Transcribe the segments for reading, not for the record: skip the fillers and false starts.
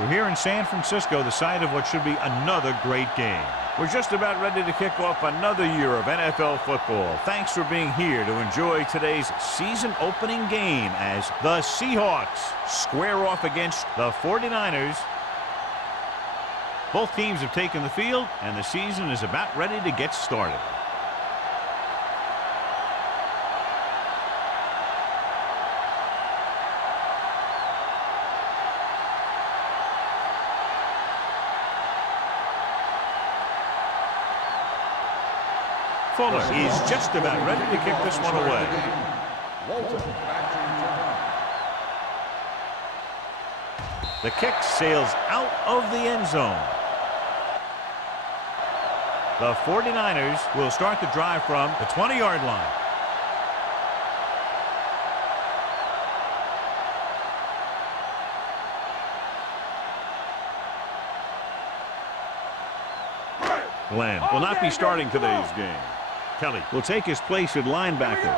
We're here in San Francisco, the site of what should be another great game. We're just about ready to kick off another year of NFL football. Thanks for being here to enjoy today's season opening game as the Seahawks square off against the 49ers. Both teams have taken the field, and the season is about ready to get started. Fuller is just about ready to kick this one away. The kick sails out of the end zone. The 49ers will start the drive from the 20-yard line. Glenn will not be starting today's game. Kelly will take his place at linebacker.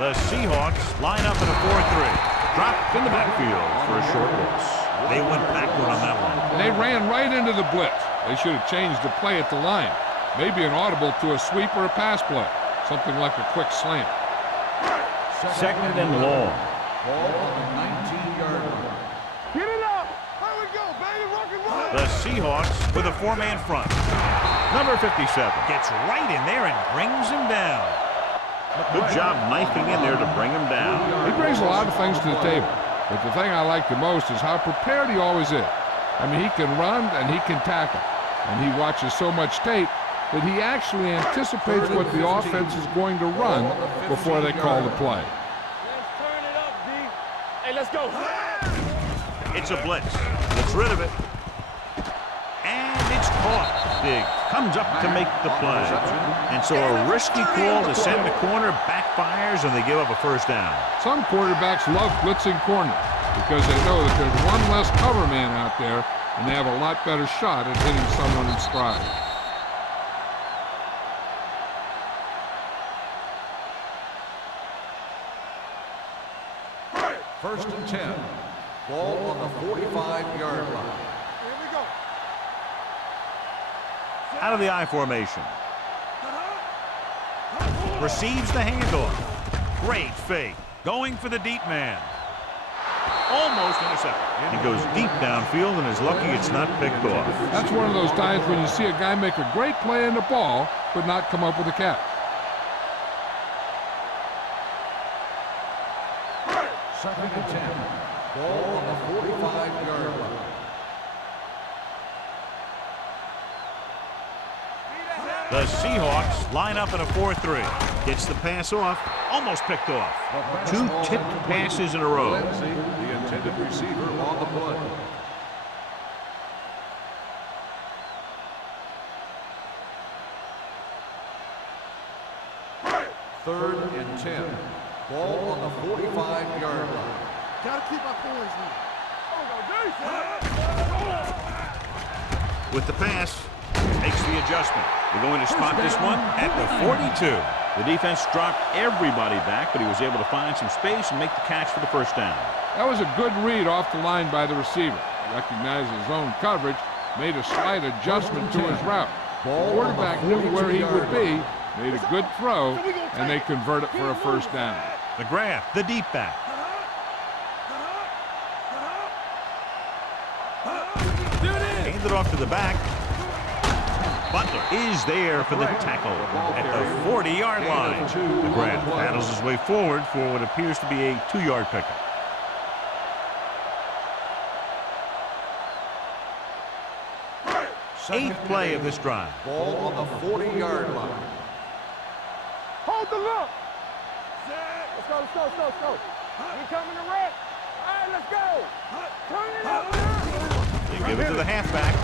The Seahawks line up in a 4-3. Dropped in the backfield for a short loss. They went backward on that one. And they ran right into the blitz. They should have changed the play at the line. Maybe an audible to a sweep or a pass play. Something like a quick slant. Second and long. Ball on the 19-yard line. Get it up! Here we go, baby! Rock and roll! The Seahawks with a four-man front. Number 57 gets right in there and brings him down. Good job knifing in there to bring him down. He brings a lot of things to the table, but the thing I like the most is how prepared he always is. I mean, he can run and he can tackle, and he watches so much tape that he actually anticipates what the offense is going to run before they call the play. Let's turn it up, D. Hey, let's go. It's a blitz. Gets rid of it. And it's caught. Diggs comes up to make the play. And so a risky call to send the corner backfires, and they give up a first down. Some quarterbacks love blitzing corners because they know that there's one less cover man out there, and they have a lot better shot at hitting someone in stride. First and 10. Ball on the 45-yard line. Here we go. Out of the I formation. Receives the handoff. Great fake. Going for the deep man. Almost intercepted. He goes deep downfield and is lucky it's not picked off. That's one of those times when you see a guy make a great play in the ball, but not come up with a catch. Second and 10. Ball on the 45-yard line. The Seahawks line up in a 4-3. Gets the pass off. Almost picked off. Two tipped passes in a row. Lindsay, the intended receiver on the play. Third and 10. Ball on the 45-yard line. Gotta keep our poise here. With the pass, makes the adjustment. They're going to spot this one at the 42. The defense dropped everybody back, but he was able to find some space and make the catch for the first down. That was a good read off the line by the receiver. He recognized his zone coverage, made a slight adjustment to his route. The quarterback knew where he would be, made a good throw, and they convert it for a first down. McGrath, the deep back. Handed off to the back. Butler is there for the tackle at the 40-yard line. McGrath battles his way forward for what appears to be a 2-yard pickup. Eighth play of this drive. Ball on the 40-yard line. Hold the look. Let's go, let's go, let's go, let's go. We coming to wreck. All right, let's go. Turn it up. They give it to the halfback.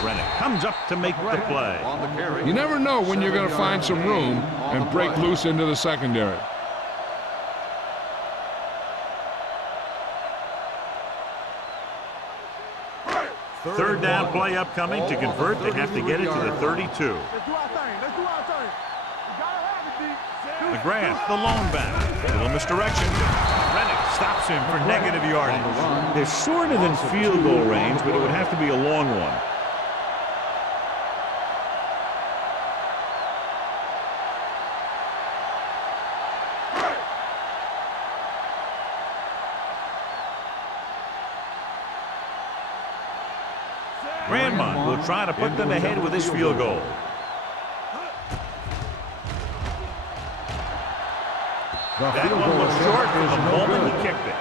Brennan comes up to make the play. On the carry. You never know when you're going to find some room and break loose into the secondary. Third down play upcoming. To convert, they have to get it to the 32. Let's do our thing. Let's do our thing. We gotta have it, D. McGrath, the lone back. Little misdirection. Rennick stops him for negative yardage. They're sort of in field goal range, but it would have to be a long one. Grandmont will try to put them ahead with his field goal. That one was short from the moment he kicked it.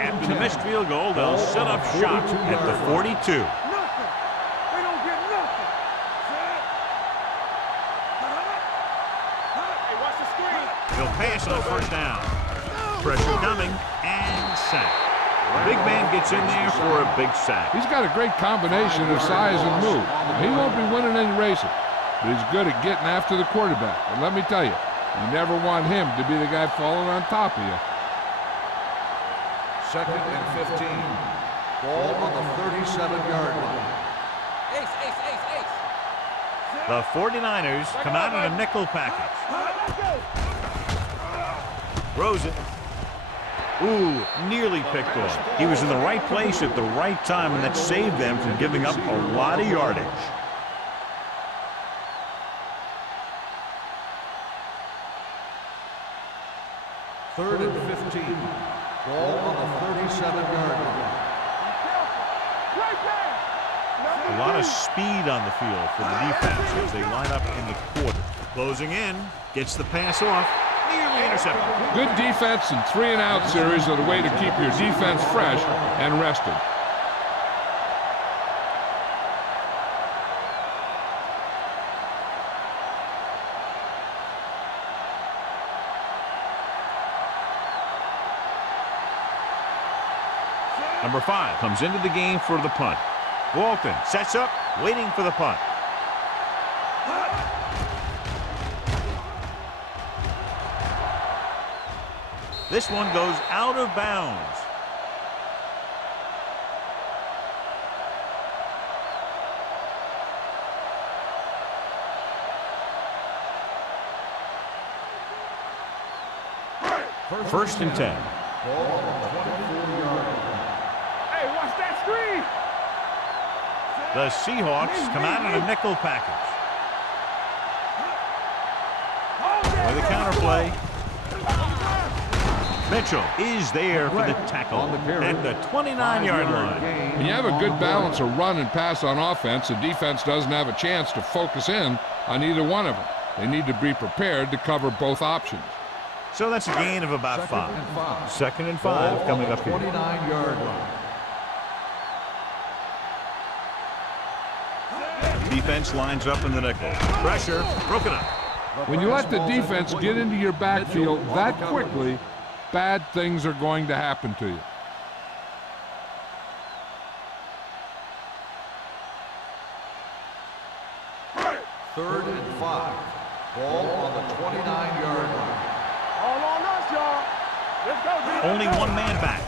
After the missed field goal, they'll set up shop at the 42. He'll pass on first down. Pressure coming and sack. Big man gets in there for a big sack. He's got a great combination of size and move. He won't be winning any races, but he's good at getting after the quarterback. And let me tell you, you never want him to be the guy falling on top of you. 2nd and 15. Ball on the 37-yard line. Ace, ace, ace, ace. The 49ers come out in a nickel package. Throws it. Ooh, nearly picked off. He was in the right place at the right time, and that saved them from giving up a lot of yardage. Third and 15. Ball on the 37-yard line. A lot of speed on the field for the defense as they line up in the quarter. Closing in, gets the pass off, nearly intercepted. Good defense and 3-and-out series are the way to keep your defense fresh and rested. Number 5 comes into the game for the punt. Walton sets up, waiting for the punt. This one goes out of bounds. First and 10. The Seahawks come out in a nickel package. With the counter play. Mitchell is there for the tackle at the 29-yard line. When you have a good balance of run and pass on offense, the defense doesn't have a chance to focus in on either one of them. They need to be prepared to cover both options. So that's a gain of about 5. 2nd and 5 coming up here. 29-yard line. Defense lines up in the nickel. Pressure, broken up. When you let the defense get into your backfield that quickly, bad things are going to happen to you. Third and 5. Ball on the 29-yard line. All on us, y'all. Let's go, D. Only one man back.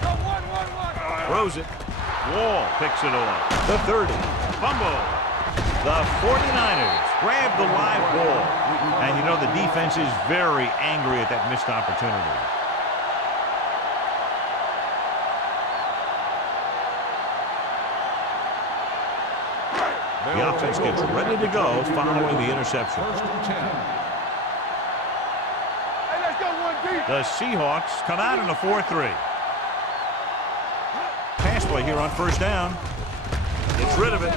Throws it. Wall picks it off. The 30. Fumble. The 49ers grab the live ball. And you know the defense is very angry at that missed opportunity. The offense gets ready to go following the interception. First and 10. Hey, let's go, one deep. The Seahawks come out in a 4-3. Pass play here on first down. Gets rid of it.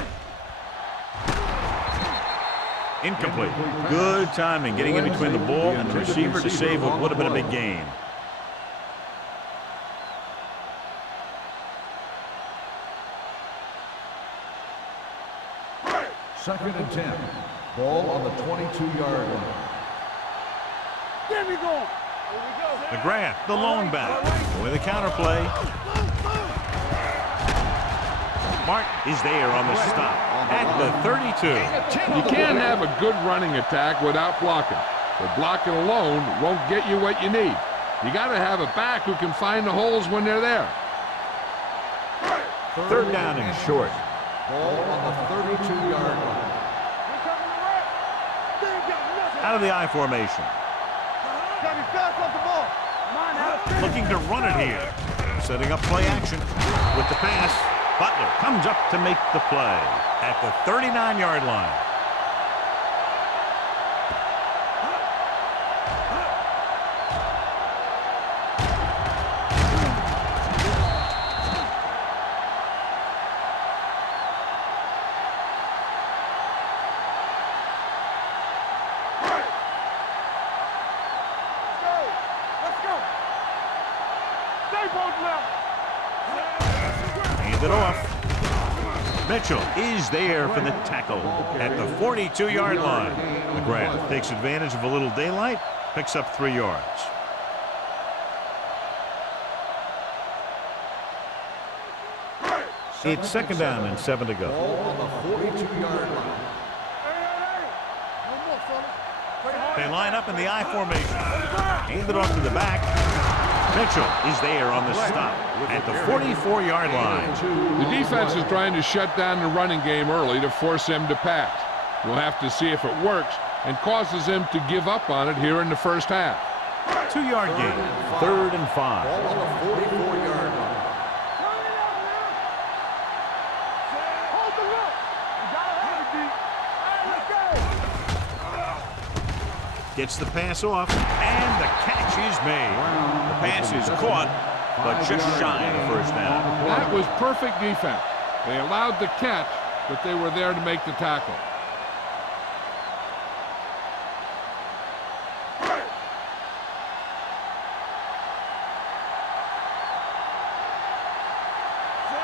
Incomplete. Good timing getting in between the ball and the receiver to save what would have been a big gain. Second and 10. Ball on the 22-yard line. Get me going. McGrath, the lone back. With a counter play. Martin is there on the stop at the 32. You can't have a good running attack without blocking. But blocking alone won't get you what you need. You got to have a back who can find the holes when they're there. Third down and short. Ball on the 32-yard line. Out of the I formation. Looking to run it here. Setting up play action with the pass. Butler comes up to make the play at the 39-yard line. Hand it off. Mitchell is there for the tackle at the 42-yard line. McGrath takes advantage of a little daylight, picks up 3 yards. It's second down and 7 to go. Ball on the 42-yard line. They line up in the I formation. Hand it off to the back. Mitchell is there on the stop at the 44-yard line. The defense is trying to shut down the running game early to force him to pass. We'll have to see if it works and causes him to give up on it here in the first half. 2-yard gain, third and 5. Ball on the 44-yard line. Gets the pass off, and the catch is made. The pass is caught, but just shy of the first down. That was perfect defense. They allowed the catch, but they were there to make the tackle.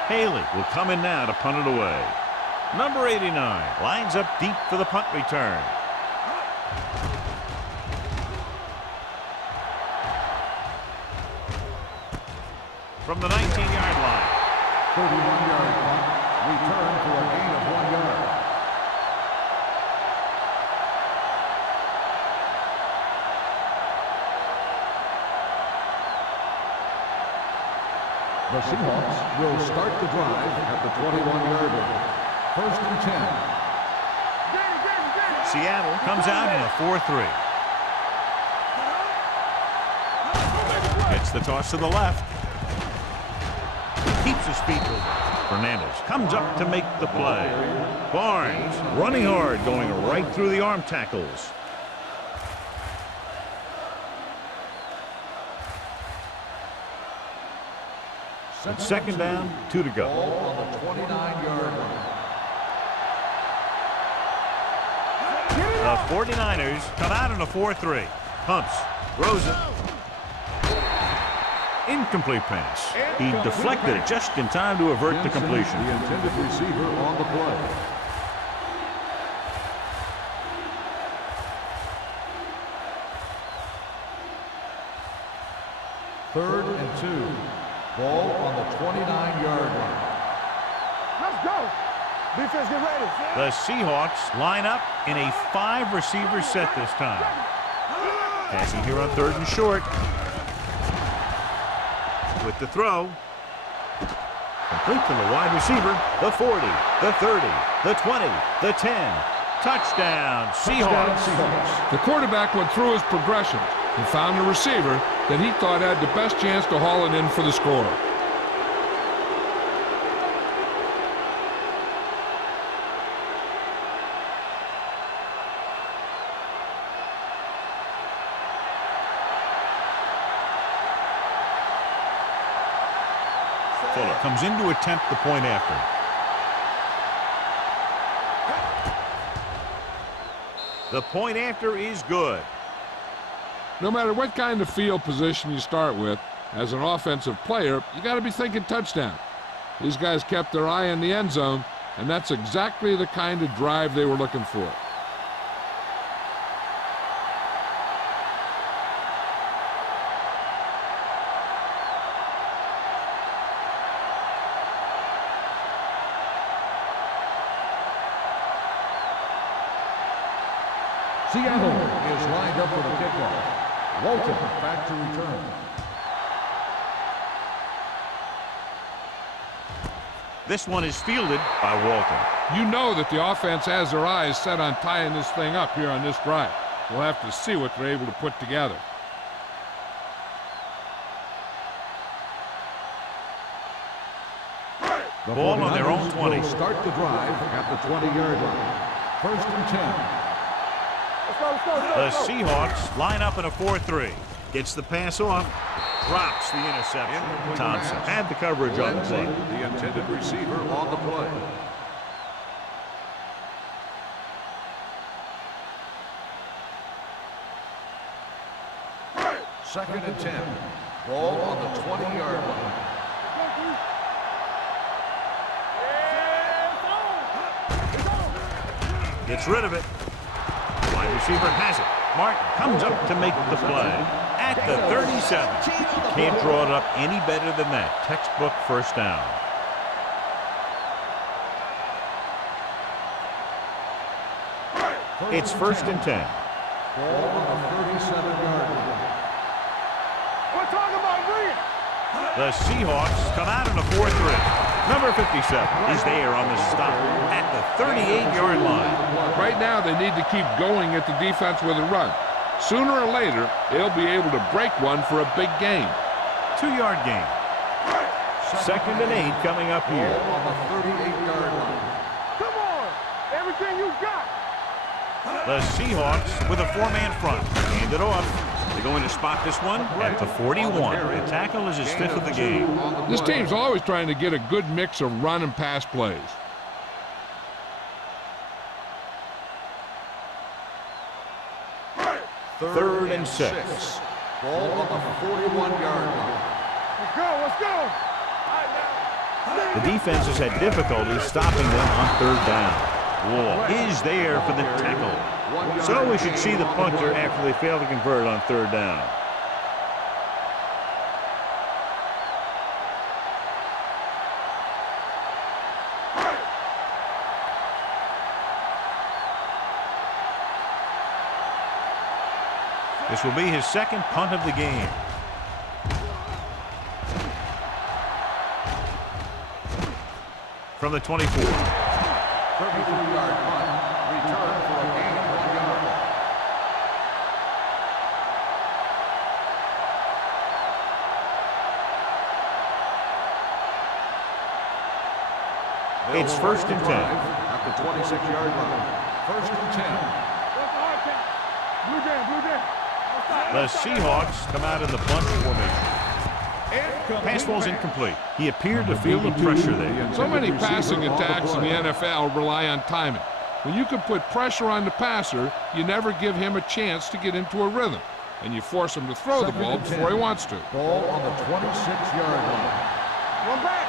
Haley will come in now to punt it away. Number 89 lines up deep for the punt return. From the 19-yard line. 31-yard punt. Return for a gain of 1 yard. The Seahawks will start the drive at the 21-yard line. First and 10. Seattle comes out in a 4-3. Gets the toss to the left. Keeps his feet moving. Fernandez comes up to make the play. Barnes running hard, going right through the arm tackles. Second down, 2 to go. Ball on the 29-yard line. The 49ers come out in a 4-3. Pumps, throws it. Incomplete pass. He deflected it just in time to avert the completion. The intended receiver on the play. Third and 2. Ball on the 29-yard line. Let's go. Defense, get ready. The Seahawks line up in a 5-receiver set this time. Passing here on third and short. With the throw. Complete to the wide receiver. The 40, the 30, the 20, the 10. Touchdown, Seahawks. The quarterback went through his progressions and found a receiver that he thought had the best chance to haul it in for the score. Fuller comes in to attempt the point after. The point after is good. No matter what kind of field position you start with, as an offensive player, you got to be thinking touchdown. These guys kept their eye on the end zone, and that's exactly the kind of drive they were looking for. Seattle is lined up for the kickoff. Walton back to return. This one is fielded by Walton. You know that the offense has their eyes set on tying this thing up here on this drive. We'll have to see what they're able to put together. The Ball on their own 20. will start the drive at the 20-yard line. 1st and 10. The Seahawks line up in a 4-3. Gets the pass off. Drops the interception. Thompson had the coverage on the play. The intended receiver on the play. Second and 10. Ball on the 20-yard line. Gets rid of it. Wide receiver has it. Martin comes up to make the play. At the 37. You can't draw it up any better than that. Textbook first down. It's 1st and 10. Ball on the 37-yard line. We're talking about Reed. The Seahawks come out in a 4-3. Number 57 is there on the stop at the 38-yard line. Right now, they need to keep going at the defense with a run. Sooner or later, they'll be able to break one for a big gain. 2-yard gain. 2nd and 8 coming up here. Ball on the 38-yard line. Come on. Everything you got. The Seahawks with a 4-man front. Hand it off. They're going to spot this one at the 41. The tackle is his 5th of the game. This team's always trying to get a good mix of run and pass plays. Third and 6. Ball on the 41-yard line. Let's go. Let's go. The defense has had difficulty stopping them on 3rd down. Wall is there for the tackle. So we should see the punter after they fail to convert on 3rd down. This will be his 2nd punt of the game. From the 24. 33-yard punt. Return for a gain of 1 yard. It's 1st and 10. At the 26-yard line. 1st and 10. The Seahawks come out in the bunch formation. Pass ball's incomplete. He appeared to feel the pressure there. So many passing attacks in the NFL rely on timing. When you can put pressure on the passer, you never give him a chance to get into a rhythm, and you force him to throw the ball before he wants to. Ball on the 26-yard line. One back.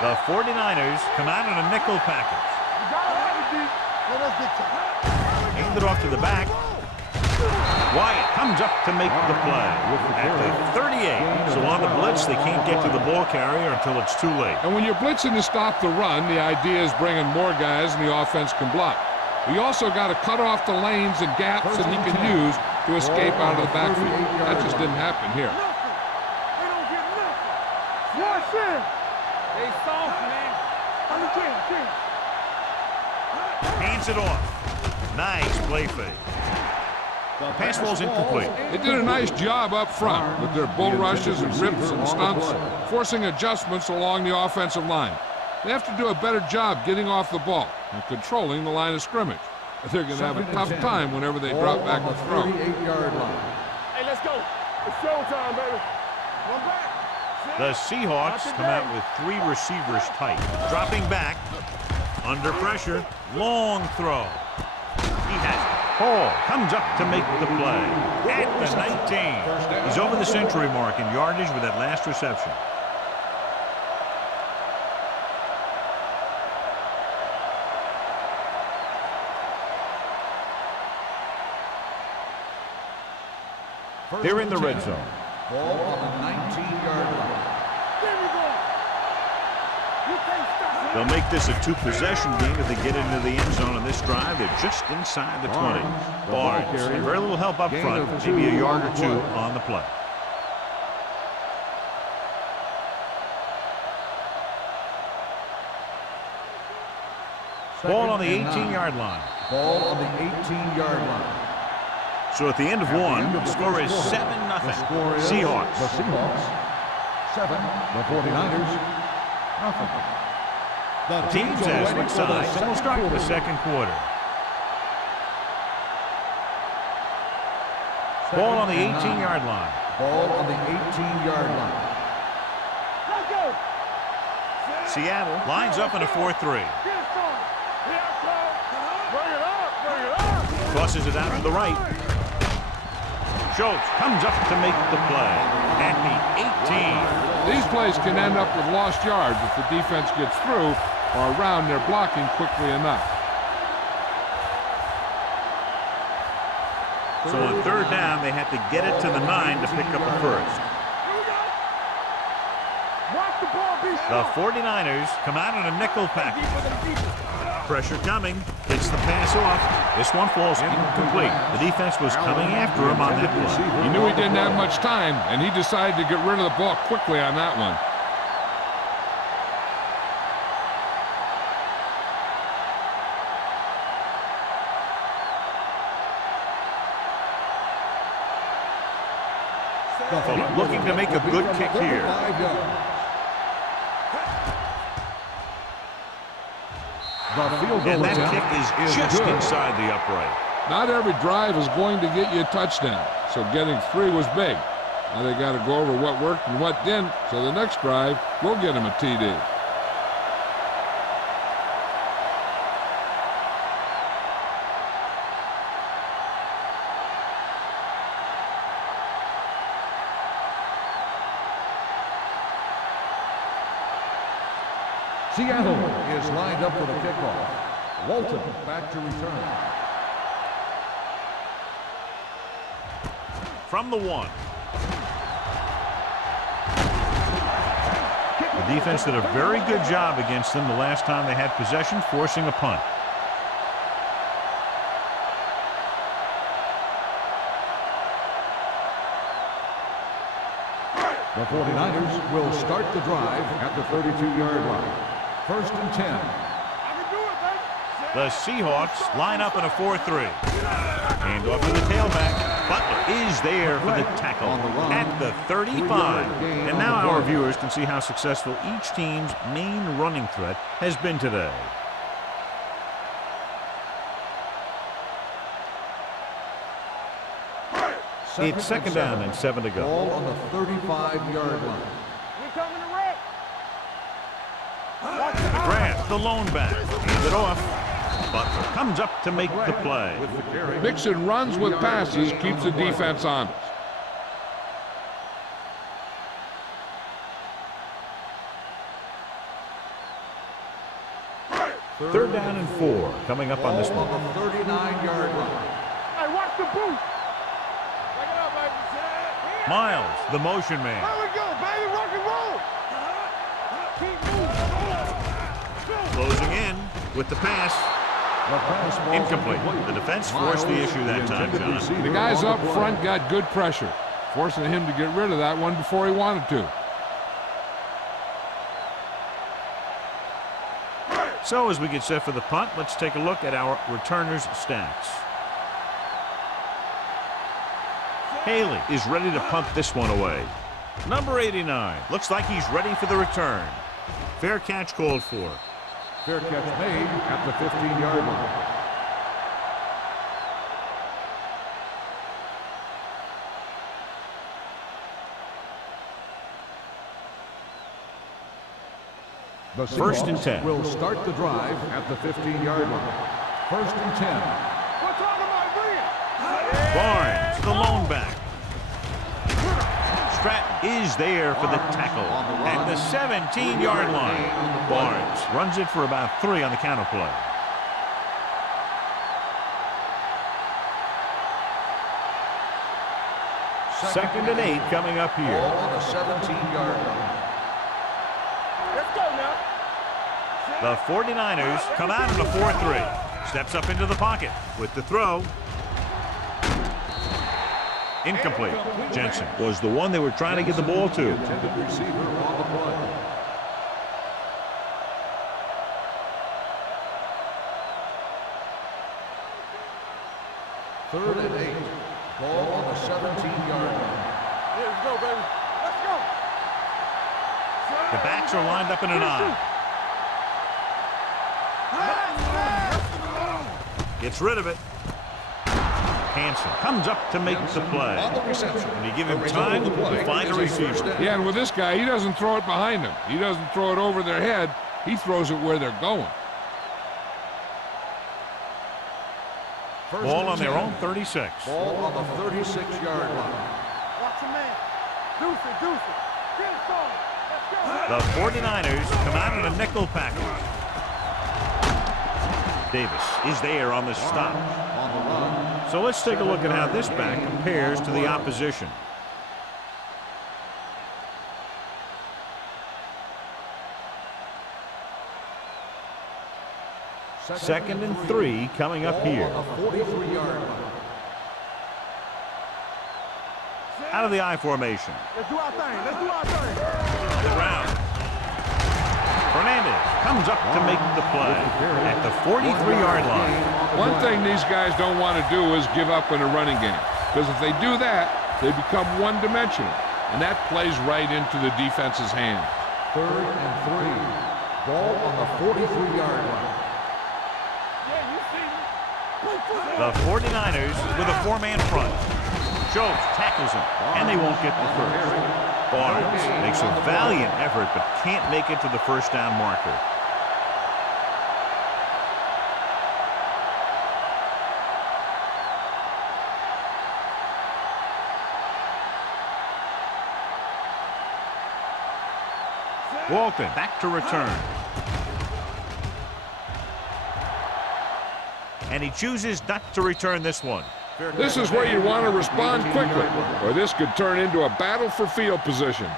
The 49ers come out in a nickel package. Hand it off to the back. Wyatt comes up to make the play at the 38. So on the blitz, they can't get to the ball carrier until it's too late. And when you're blitzing to stop the run, the idea is bringing more guys and the offense can block. We also got to cut off the lanes and gaps that he can use to escape out of the backfield. That just didn't happen here. They don't get nothing. Watch it. They soft, man. On the 10. Hands it off. Nice play fake. Pass ball's incomplete. They did a nice job up front with their bull rushes and rips and stunts, forcing adjustments along the offensive line. They have to do a better job getting off the ball and controlling the line of scrimmage. They're going to have a tough time whenever they drop back to throw. 38-yard line. Hey, let's go. It's showtime, baby. One back. The Seahawks come out with 3 receivers tight. Dropping back. Under pressure. Long throw. He has it. Hall comes up to make the play at the 19. He's over the century mark in yardage with that last reception. They're in the red zone. Ball on the 19-yard line. There we go. They'll make this a two-possession game if they get into the end zone on this drive. They're just inside the 20. Barnes, very little help up front, maybe a yard or two on the play. Ball on the 18-yard line. Ball on the 18-yard line. So at the end of one, the score is 7-0. Seahawks. The Seahawks 7. The 49ers nothing. The teams as switch sides, and we'll start the second quarter. Ball on the 18-yard line. Ball on the 18-yard line. Seattle lines up in a 4-3. Crosses it out to the right. Schultz comes up to make the play at the 18. These plays can end up with lost yards if the defense gets through or around their blocking quickly enough. So on third down, they had to get it to the 9 to pick up a first. The 49ers come out in a nickel package. Pressure coming. Gets the pass off. This one falls incomplete. The defense was coming after him on that play. He knew he didn't have much time, and he decided to get rid of the ball quickly on that one. Looking to make a good kick here. And that kick is just inside the upright. Not every drive is going to get you a touchdown, so getting 3 was big. Now they got to go over what worked and what didn't, so the next drive will get him a TD. Seattle is lined up for the kickoff. Walton back to return. From the 1. The defense did a very good job against them the last time they had possession, forcing a punt. The 49ers will start the drive at the 32-yard line. First and 10. The Seahawks line up in a 4-3. Hand off to the tailback. Butler is there for the tackle at the 35. And now our viewers can see how successful each team's main running threat has been today. It's second down and 7 to go. Ball on the 35-yard line. Grant, the lone back. Hand it off. Butler comes up to make the play. Mixon runs with passes, keeps the defense honest. Third down and 4 coming up on this one. On the 39-yard line. Hey, watch the boot. Miles, the motion man. There we go, baby. Rock and roll. Keep moving. Closing in with the pass. Incomplete. The defense forced the issue that time, John. The guys up front got good pressure, forcing him to get rid of that one before he wanted to. So as we get set for the punt, let's take a look at our returners' stats. Haley is ready to punt this one away. Number 89 looks like he's ready for the return. Fair catch called for. Fair catch made at the 15-yard line. The First and 10. Will start the drive at the 15-yard line. First and 10. What's on my Barnes, the lone back. Stratton is there for the tackle at the 17-yard line. Barnes runs it for about 3 on the counter play. Second and 8 coming up here. Ball on the 17-yard line. Let's go now. The 49ers come out in a 4-3. Steps up into the pocket with the throw. Incomplete. Jensen was the one they were trying to get the ball to. Intended receiver on the play. Third and 8. Ball on the 17-yard line. Let's go, baby. Let's go. The backs are lined up in an I. Gets rid of it. Hansen comes up to make the play. On the reception. And you give him time to find a receiver. Yeah, and with this guy, he doesn't throw it behind them. He doesn't throw it over their head. He throws it where they're going. Ball on their own 36. Ball on the 36-yard line. Watch your man. Deuce it, deuce it. Get it going. Let's go. The 49ers come out in a nickel package. Davis is there on the stop. On the run. So let's take a look at how this back compares to the opposition. Second and 3 coming up here. Ball on the 43-yard line. Out of the I formation. Let's do our thing. Let's do our thing. The ground. Fernandez comes up to make the play at the 43-yard line. One thing these guys don't want to do is give up in a running game. Because if they do that, they become one-dimensional. And that plays right into the defense's hand. Third and 3. Ball on the 43-yard line. Yeah, you see me. The 49ers with a 4-man front. Schultz tackles him, and they won't get the first. Barnes makes a valiant effort, but can't make it to the first down marker. Walton back to return. And he chooses not to return this one. This is where you want to respond quickly, or this could turn into a battle for field position.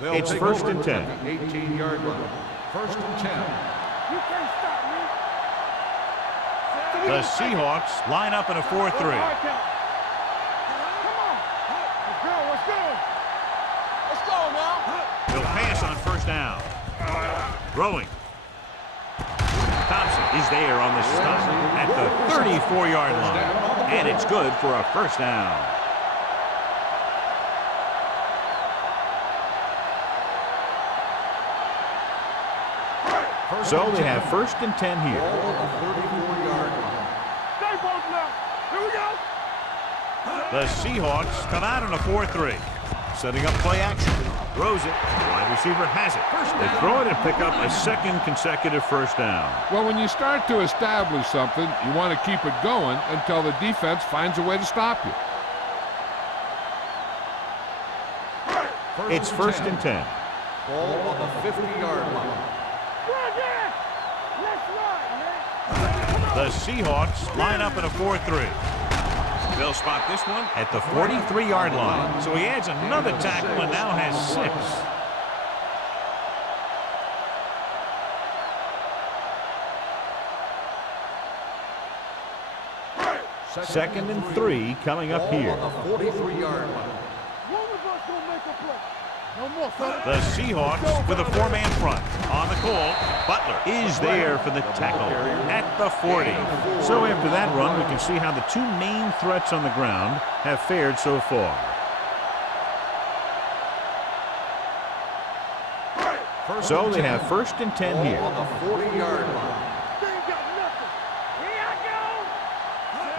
It's first and 10. 18-yard line. First and 10. You can't stop me. The Seahawks line up in a 4-3. Come on. Let's go, let's go. Let's go now. He'll pass on first down. Throwing. Thompson is there on the stop at the 34-yard line. And it's good for a first down. So they have first and 10 here. Ball on the 34-yard line. Stay both now. Here we go. The Seahawks come out in a 4-3. Setting up play action. Throws it. The wide receiver has it. They throw it and pick up a second consecutive first down. Well, when you start to establish something, you want to keep it going until the defense finds a way to stop you. It's first and 10. Ball on the 50-yard line. Run there. Let's run, man. The Seahawks line up in a 4-3. They'll spot this one at the 43-yard line. So he adds another tackle and now has 6. Second and 3 coming up here. Ball on the 43-yard line. One of us gonna make a play. No more, son. The Seahawks with a 4-man front. On the call, Butler is there for the tackle at the 40. So after that run, we can see how the two main threats on the ground have fared so far. So they have first and 10 here. Ball on the 40-yard line. They ain't got nothing. Here I go.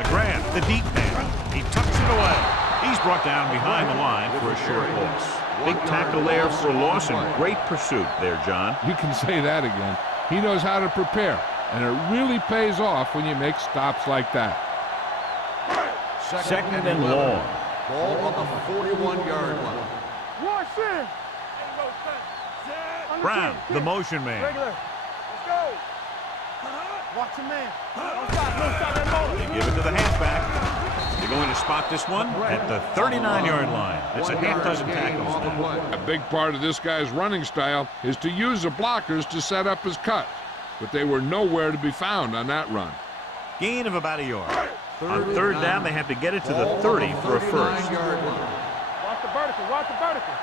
The grab, the deep man. He tucks it away. He's brought down behind the line for a short loss. Big tackle there for a loss and great pursuit there, John. You can say that again. He knows how to prepare, and it really pays off when you make stops like that. Second and long. Ball on the 41-yard line. Watch in. Brown, the motion man. Regular. Let's go. Watch your man. Don't stop that motor. They give it to the halfback. They're going to spot this one at the 39-yard line. That's a half dozen tackles now. A big part of this guy's running style is to use the blockers to set up his cut, but they were nowhere to be found on that run. Gain of about a yard. On third down, they have to get it to the 30 for a first. Watch the vertical. Watch the vertical.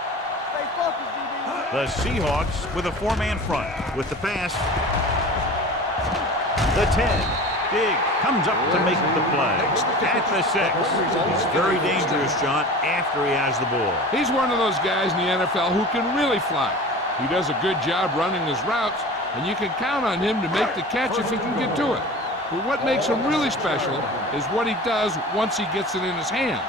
Stay focused, DB. The Seahawks with a four-man front. With the pass. The 10. Big comes up to make the play. At the 6. He's very dangerous, John, after he has the ball. He's one of those guys in the NFL who can really fly. He does a good job running his routes, and you can count on him to make the catch if he can get to it. But what makes him really special is what he does once he gets it in his hands.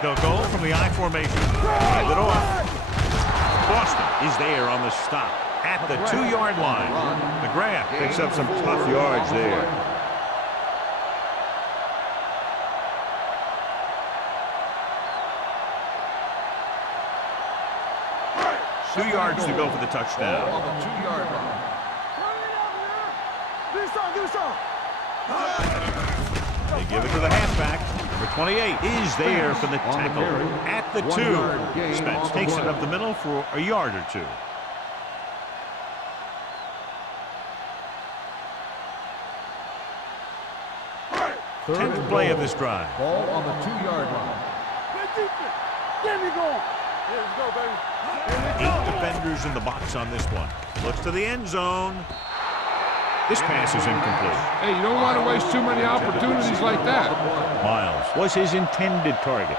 They'll go from the I formation. Hand it off. Boston is there on the stop at the 2-yard line. McGrath picks up some tough yards there. Two yards to go for the touchdown. On the 2-yard line. They give it to the halfback. Number 28 is there for the tackle at the 2. Spence takes it up the middle for a yard or two. Tenth play of this drive. Ball on the 2-yard line. Get me going. Here we go, baby. 8 defenders in the box on this one. Looks to the end zone. This pass is incomplete. Hey, you don't want to waste too many opportunities like that. Miles was his intended target.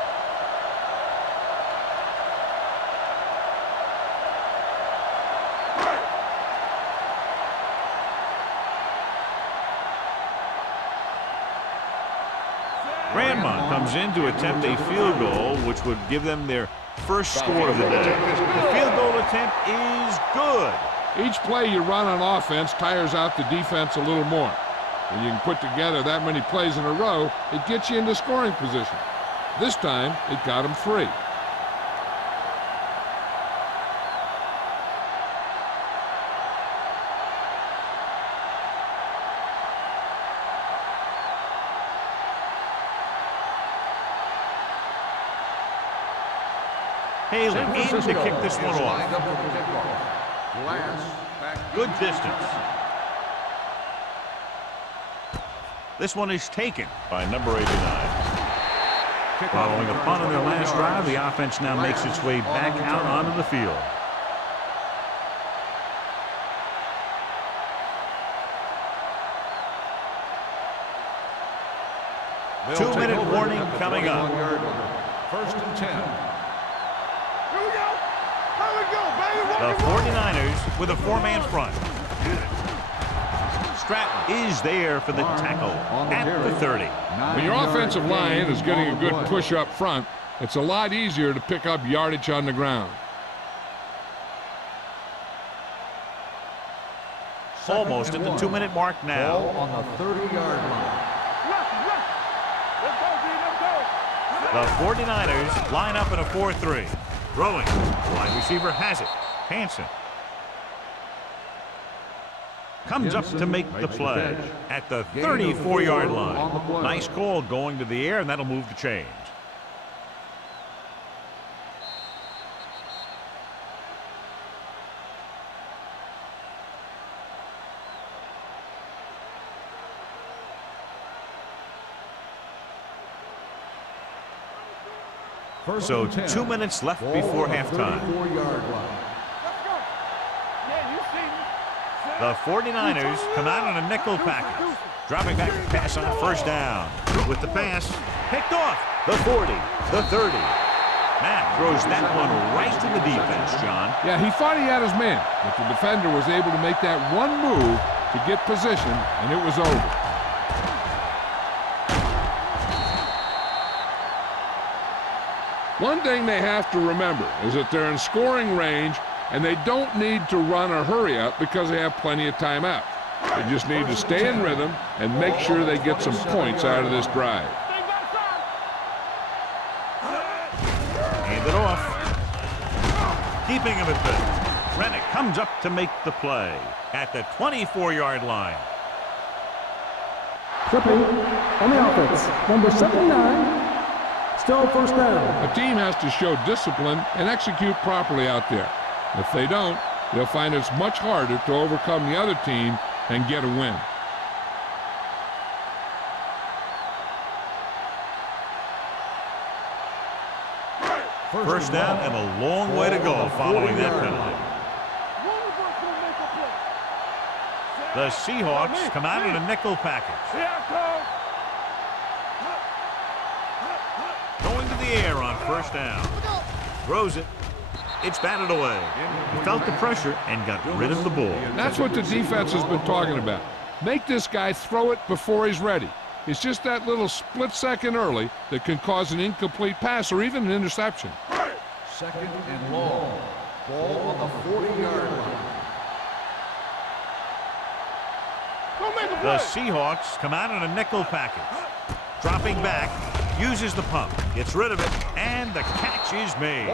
Grandma comes in to attempt a field goal, which would give them their first score of the day. The field goal attempt is good. Each play you run on offense tires out the defense a little more. When you can put together that many plays in a row, it gets you into scoring position. This time, it got them free. Haley in to kick this one Lined off. up for the kickoff. Glass back. Good distance. This one is taken by number 89. Following a punt on their last drive, the offense now makes its way back out onto the field. Two-minute warning coming up. First and 10. Here we go. Here we go, baby. The 49ers with a four-man front. Stratton is there for the tackle at the 30. When your offensive line is getting a good push up front, it's a lot easier to pick up yardage on the ground. Almost at the 2-minute mark Ball now. on the 30-yard line. Let's go, D. Let's go. The 49ers line up in a 4-3. Throwing. Wide receiver has it. Hansen comes up to make the play at the 34-yard line. Nice call going to the air, and that'll move the chains. So 2 minutes left before halftime. 34-yard line. Let's go. Yeah, you see me. The 49ers come out on a nickel package. Dropping back to pass on first down. With the pass, picked off. The 40, the 30. Matt throws that one right to the defense, John. Yeah, he thought he had his man, but the defender was able to make that one move to get position, and it was over. One thing they have to remember is that they're in scoring range, and they don't need to run or hurry up because they have plenty of timeout. They just need to stay in rhythm and make sure they get some points out of this drive. Hand it off. Keeping him at bay. Rennick comes up to make the play at the 24-yard line. Flipping on the offense, number 79. Still first down. A team has to show discipline and execute properly out there. If they don't, they'll find it's much harder to overcome the other team and get a win. First down and a long way to go following that penalty. The Seahawks come out in a nickel package. Going to the air on first down. Throws it. It's batted away. He felt the pressure and got rid of the ball. That's what the defense has been talking about. Make this guy throw it before he's ready. It's just that little split second early that can cause an incomplete pass or even an interception. Second and long. Ball on the 40-yard line. The Seahawks come out in a nickel package. Dropping back, uses the pump, gets rid of it, and the catch is made.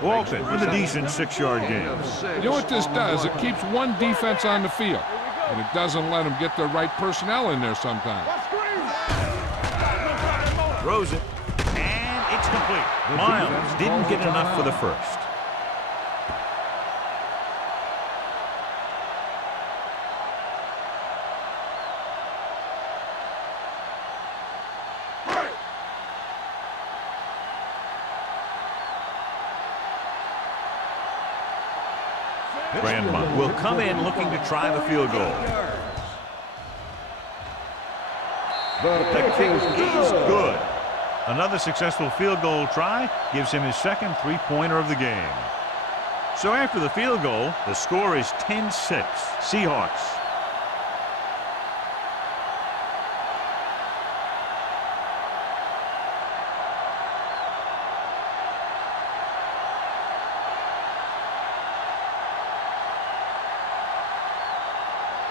Walton with a decent 6-yard gain. You know what this does? It keeps one defense on the field, and it doesn't let them get the right personnel in there sometimes. Throws it, and it's complete. Miles didn't get enough for the first. Grandma will come in looking to try the field goal. The kick is good. Another successful field goal try gives him his second three-pointer of the game. So after the field goal, the score is 10-6. Seahawks.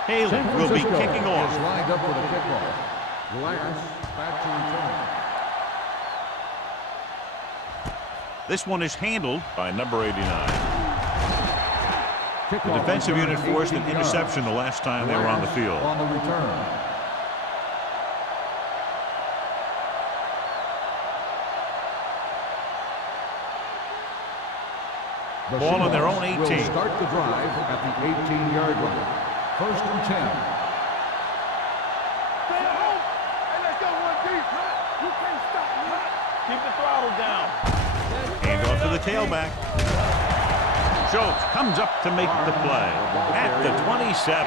Haley will be kicking off. Is lined up for the kickoff. The Lions back to return. This one is handled by number 89. Kickoff The defensive unit forced an 18 interception the last time they were on the field. On the return. The Ball on their own Seahawks 18. will start the drive at the 18-yard line. First and 10. Keep the throttle down. Hand off to the tailback. Schultz comes up to make the play at the 27.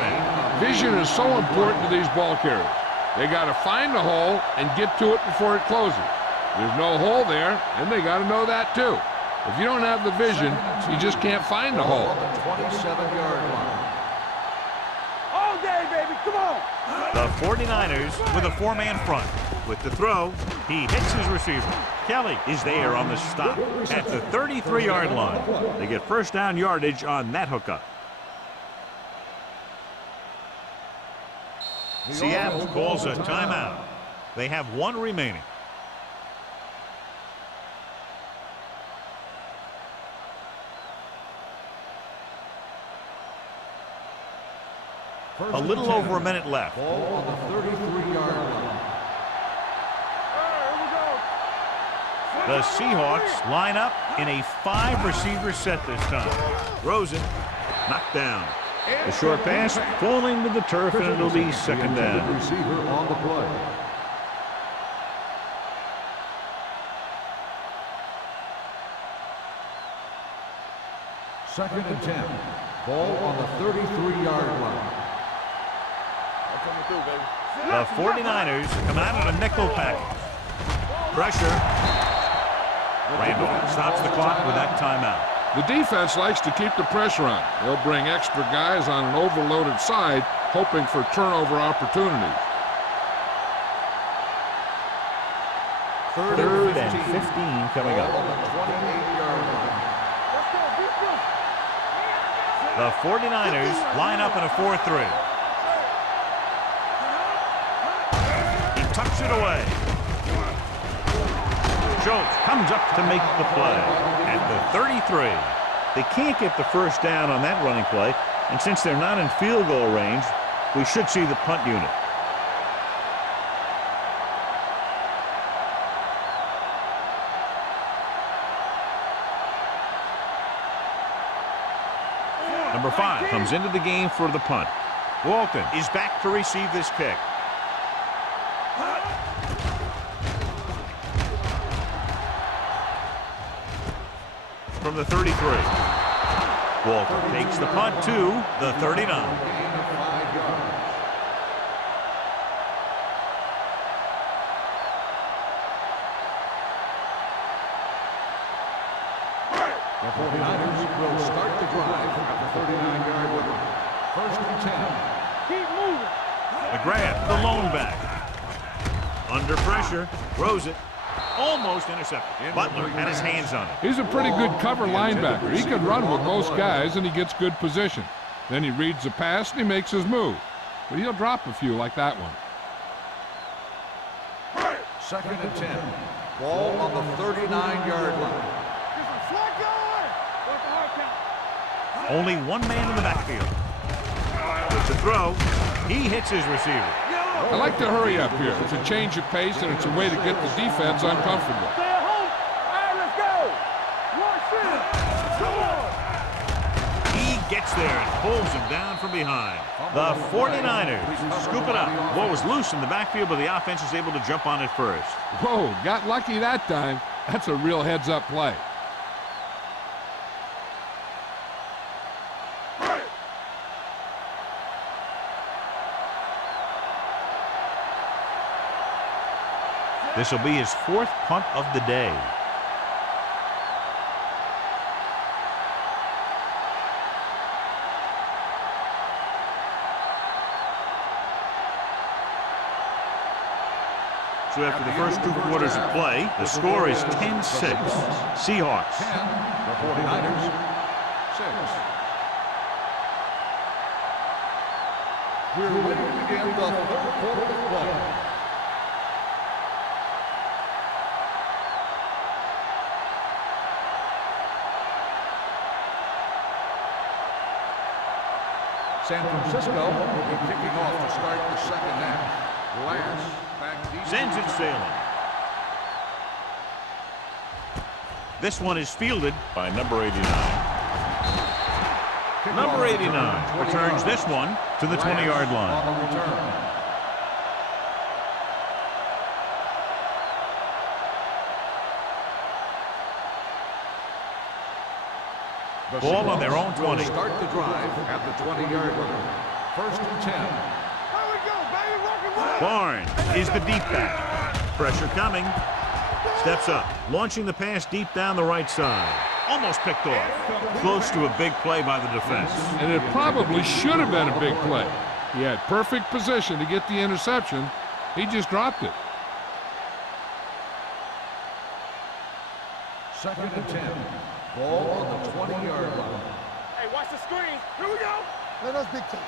Vision is so important to these ball carriers. They got to find the hole and get to it before it closes. There's no hole there, and they got to know that too. If you don't have the vision, you just can't find the hole. On the 27-yard line. All day, baby, come on. The 49ers with a four-man front. With the throw, he hits his receiver. Kelly is there on the stop at the 33-yard line. They get first down yardage on that hookup. Seattle calls a timeout. They have one remaining. A little over a minute left. Ball on the 33-yard line. The Seahawks line up in a 5-receiver set this time. Throws it, knocked down. The short pass falling to the turf, and it'll be second down. Receiver on the play. Second and 10. Ball on the 33-yard line. The 49ers come out in a nickel package. Pressure. Randall stops the clock with that timeout. The defense likes to keep the pressure on. They'll bring extra guys on an overloaded side, hoping for turnover opportunities. Third and 15 coming up. On the 28-yard line. The 49ers line up in a 4-3. He tucks it away. Schultz comes up to make the play at the 33. They can't get the first down on that running play, and since they're not in field goal range, we should see the punt unit. Number 5 comes into the game for the punt. Walton is back to receive this kick. From the 33. Walton takes the punt to the 39. The 49ers will start the drive at the 39-yard line. First and 10. Keep moving. McGrath, the lone back. Under pressure, throws it. Almost intercepted. Butler had his hands on it. He's a pretty good cover linebacker. He can run with most guys, and he gets good position. Then he reads the pass, and he makes his move. But he'll drop a few like that one. Second and 10. Ball on the 39-yard line. Only one man in the backfield. With the throw, he hits his receiver. I like to hurry up here. It's a change of pace, and it's a way to get the defense uncomfortable. Stay at home. All right, let's go. One, two. Come on. He gets there and pulls him down from behind. The 49ers scoop it up. Ball was loose in the backfield, but the offense is able to jump on it first. Whoa, got lucky that time. That's a real heads-up play. This will be his 4th punt of the day. So after the first 2 quarters of play, the score is 10-6. Seahawks. 10. The 49ers. 6. We're ready to begin the 3rd quarter of play. San Francisco will be kicking off to start the second half. Glass back deep. Sends it sailing. This one is fielded by number 89. Number 89 returns this one to the 20-yard line. On the return. Ball on their own 20. Start the drive at the 20-yard line. First and 10. There we go, baby. Walking. Barnes is the deep back. Pressure coming. Steps up, launching the pass deep down the right side. Almost picked off. Close to a big play by the defense. And it probably should have been a big play. He had perfect position to get the interception. He just dropped it. Second and 10. Ball on the 20-yard line. Hey, watch the screen. Here we go. Let us dictate.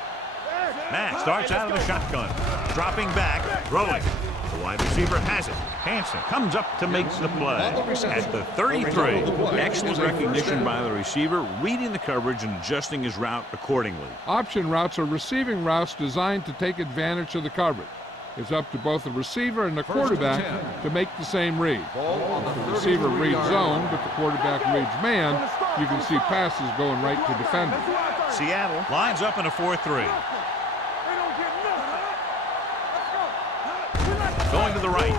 Matt starts out of the shotgun. Dropping back, throwing. The wide receiver has it. Hansen comes up to make the play. At the 33, excellent recognition by the receiver, reading the coverage and adjusting his route accordingly. Option routes are receiving routes designed to take advantage of the coverage. It's up to both the receiver and the quarterback to make the same read. If the receiver reads zone, but the quarterback reads man, you can see passes going right to defenders. Seattle lines up in a 4-3. Going to the right.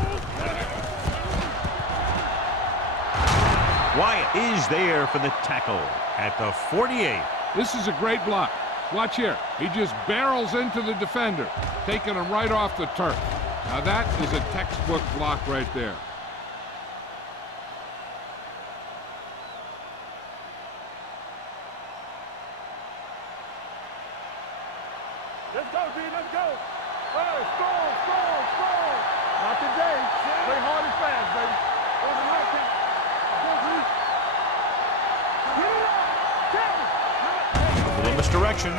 Wyatt is there for the tackle at the 48. This is a great block. Watch here. He just barrels into the defender, taking him right off the turf. Now that is a textbook block right there. Let's go, D. Let's go. Hey, score. Not today. Play hard and fast, baby. On the right hand. In misdirection.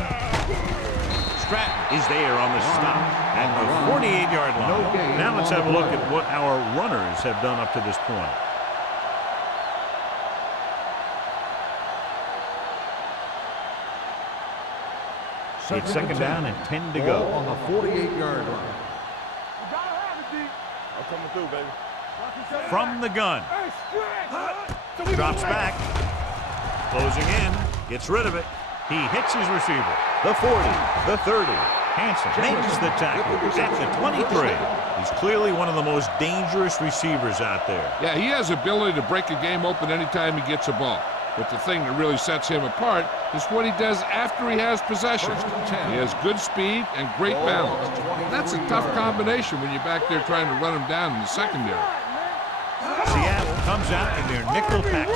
Stratton is there on the stop at the 48-yard line. Now let's have a look at what our runners have done up to this point. It's second down and 10 to Ball go. on the 48-yard line. You gotta have it, D. I'm coming through, baby. From the gun. Hey, stretch. Drops back. Closing in. Gets rid of it. He hits his receiver. The 40. The 30. Hansen makes the tackle at the 23. He's clearly one of the most dangerous receivers out there. Yeah, he has ability to break a game open anytime he gets a ball. But the thing that really sets him apart is what he does after he has possession. He has good speed and great balance. That's a tough combination when you're back there trying to run him down in the secondary. Seattle comes out in their nickel package.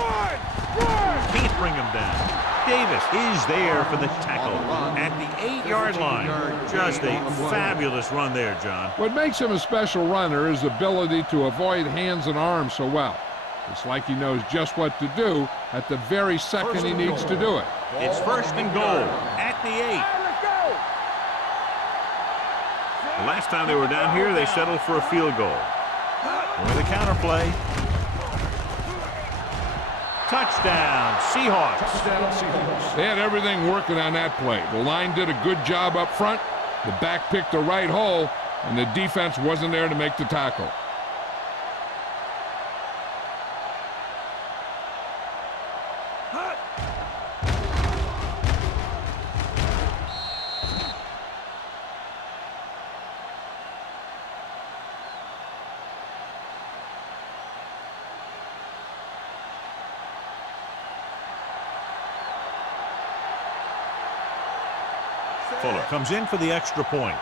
Can't bring him down. Davis is there for the tackle at the 8-yard line. Just a fabulous run there, John. What makes him a special runner is the ability to avoid hands and arms so well. It's like he knows just what to do at the very second he needs to do it. It's first and goal at the 8. The last time they were down here, they settled for a field goal. With a counterplay. Touchdown, Seahawks. They had everything working on that play. The line did a good job up front. The back picked the right hole, and the defense wasn't there to make the tackle. Fuller comes in for the extra point.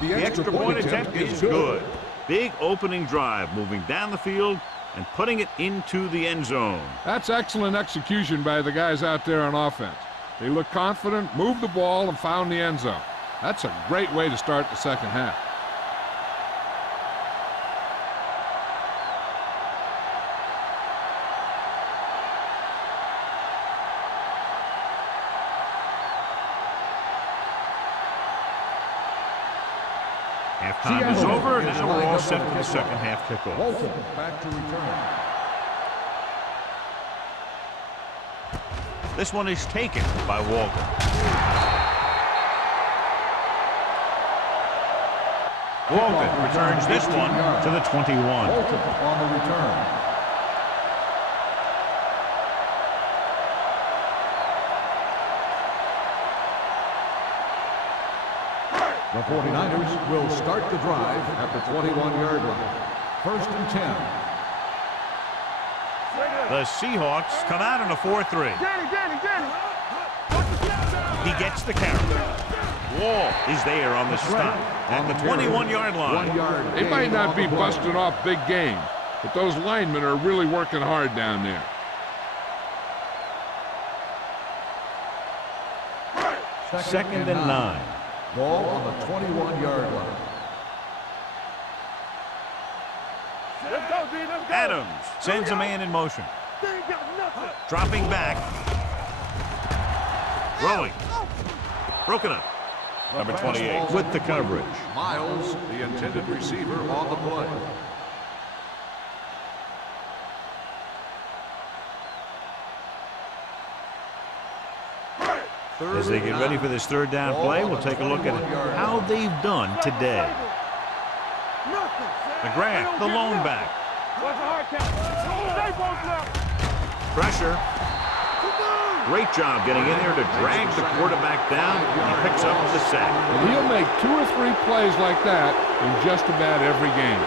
The extra point attempt is good. Big opening drive, moving down the field and putting it into the end zone. That's excellent execution by the guys out there on offense. They looked confident, moved the ball, and found the end zone. That's a great way to start the second half. Halftime is over. Now we're all set for the second half kickoff. Walton back to return. This one is taken by Walton. Walton returns this one to the 21. Walton on the return. The 49ers will start the drive at the 21-yard line. First and 10. The Seahawks come out in a 4-3. He gets the carry. Wall is there on the stop at the 21-yard line. They might not be busting off big game, but those linemen are really working hard down there. Second and 9. Ball on the 21-yard line. Adams sends a man in motion. Dropping back. Throwing. Broken up. Number 28 with the coverage. Miles, the intended receiver, on the play. As they get ready for this third down play, we'll take a look at how they've done today. McGrath, the lone back. Pressure. Great job getting in there to drag the quarterback down. He picks up the sack. And he'll make 2 or 3 plays like that in just about every game.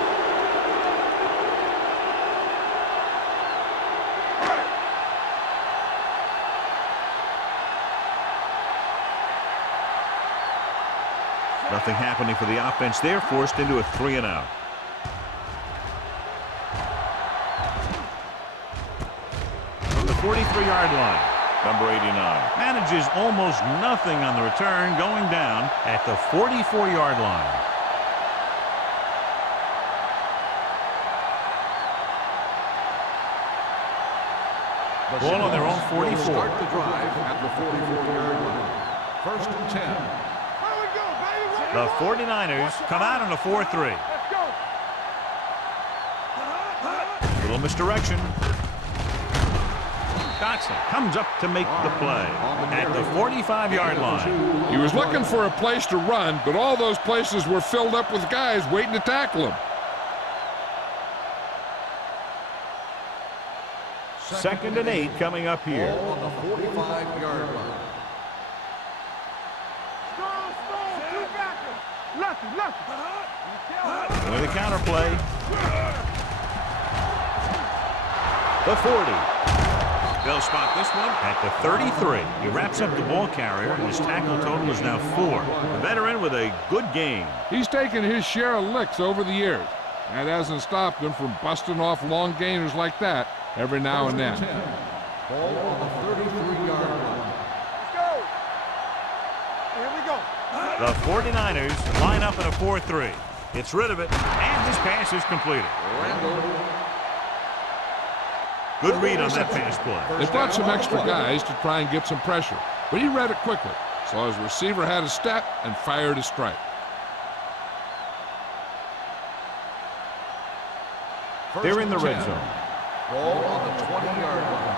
Nothing happening for the offense there, forced into a 3-and-out. From the 43-yard line, number 89 manages almost nothing on the return, going down at the 44-yard line. Ball on their own 44. Start the drive at the 44-yard line. First and 10. The 49ers come out in a 4-3. Little misdirection. Dotson comes up to make the play at the 45-yard line. He was looking for a place to run, but all those places were filled up with guys waiting to tackle him. Second and 8 coming up here. Ball on the 45-yard line. With a counter play. The 40. They'll spot this one at the 33. He wraps up the ball carrier, and his tackle total is now 4. The veteran with a good game. He's taken his share of licks over the years. That hasn't stopped him from busting off long gainers like that every now and then. Ball on the 33-yard line. Let's go. Here we go. The 49ers line up in a 4-3. Gets rid of it, and his pass is completed. Randall. Good read on that pass play. They brought some extra guys to try and get some pressure, but he read it quickly, so his receiver had a step and fired a strike. They're in the red zone. Ball on the 20-yard line.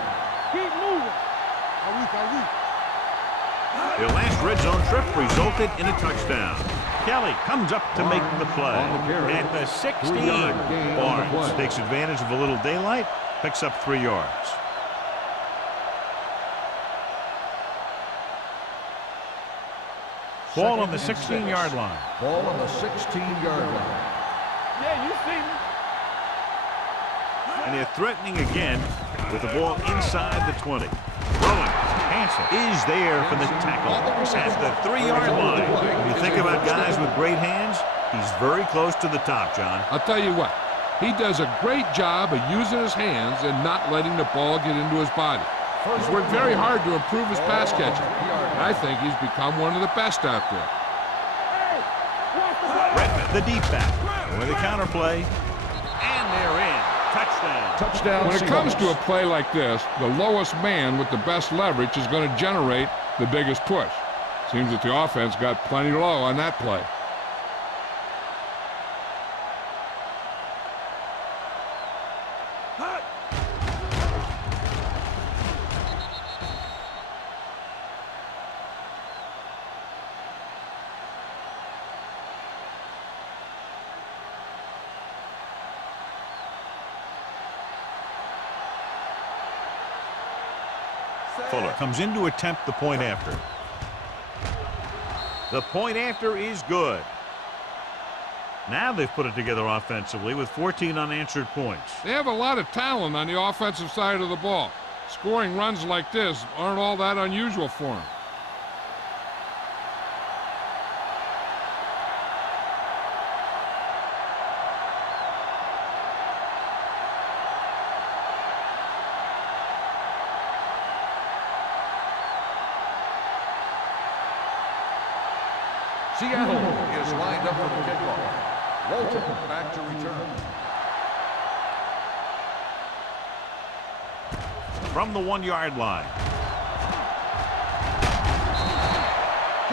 Keep moving. Their last red zone trip resulted in a touchdown. Kelly comes up to make the play at the 16. Barnes takes advantage of a little daylight, picks up 3 yards. Ball on the 16-yard line. Ball on the 16-yard line. Yeah, you see me. And they're threatening again with the ball inside the 20. Throwing. Hansen is there for the tackle at the 3-yard line. When you think about guys with great hands, he's very close to the top, John. I'll tell you what, he does a great job of using his hands and not letting the ball get into his body. He's worked very hard to improve his pass catching, and I think he's become one of the best out there. Redmond, the deep back, with a counter play, and they're in. Touchdown. When it comes to a play like this, the lowest man with the best leverage is going to generate the biggest push. Seems that the offense got plenty low on that play. Fuller comes in to attempt the point after. The point after is good. Now they've put it together offensively with 14 unanswered points. They have a lot of talent on the offensive side of the ball. Scoring runs like this aren't all that unusual for them. Seattle is lined up for the kickoff. Walton back to return. From the 1-yard line.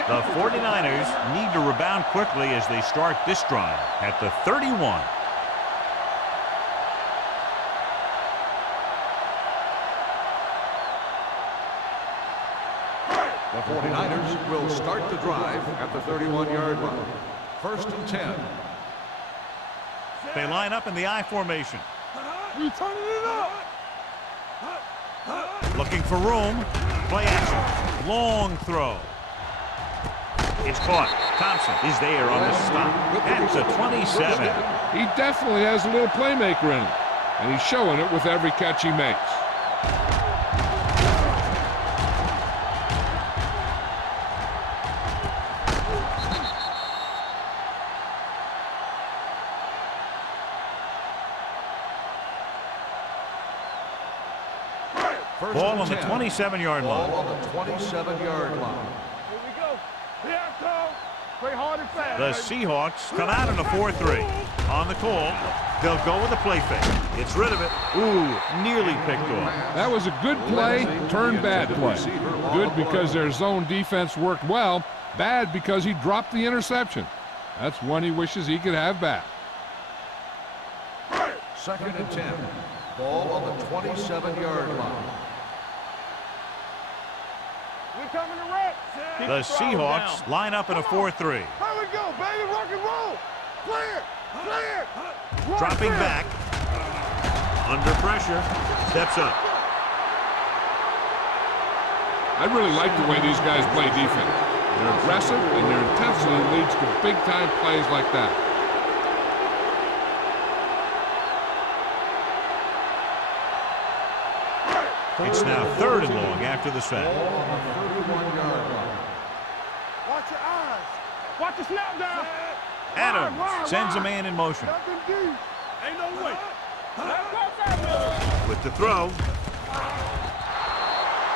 The 49ers need to rebound quickly as they start this drive at the 31. The 49ers will start the drive at the 31-yard line. First and 10. They line up in the I formation. We turning it up. Looking for room. Play action. Long throw. It's caught. Thompson is there on the stop. At the 27. He definitely has a little playmaker in him, and he's showing it with every catch he makes. Ball on the 27-yard line. Ball on the 27-yard line. Here we go. Here I come. Play hard and fast. The Seahawks come out in a 4-3. On the call, they'll go with a play fake. Gets rid of it. Ooh, nearly picked off. That was a good play, turned bad play. Good because their zone defense worked well. Bad because he dropped the interception. That's one he wishes he could have back. Second and 10. Ball on the 27-yard line. We coming to wreck. The Seahawks line up in a 4-3. Here we go, baby. Rock and roll. Clear. Clear. Dropping back. Under pressure. Steps up. I really like the way these guys play defense. They're aggressive, and their intensity leads to big-time plays like that. It's now 3rd and long after the sack. Watch your eyes. Watch the snap down. Adams sends a man in motion. Nothing deep. Ain't no way. With the throw.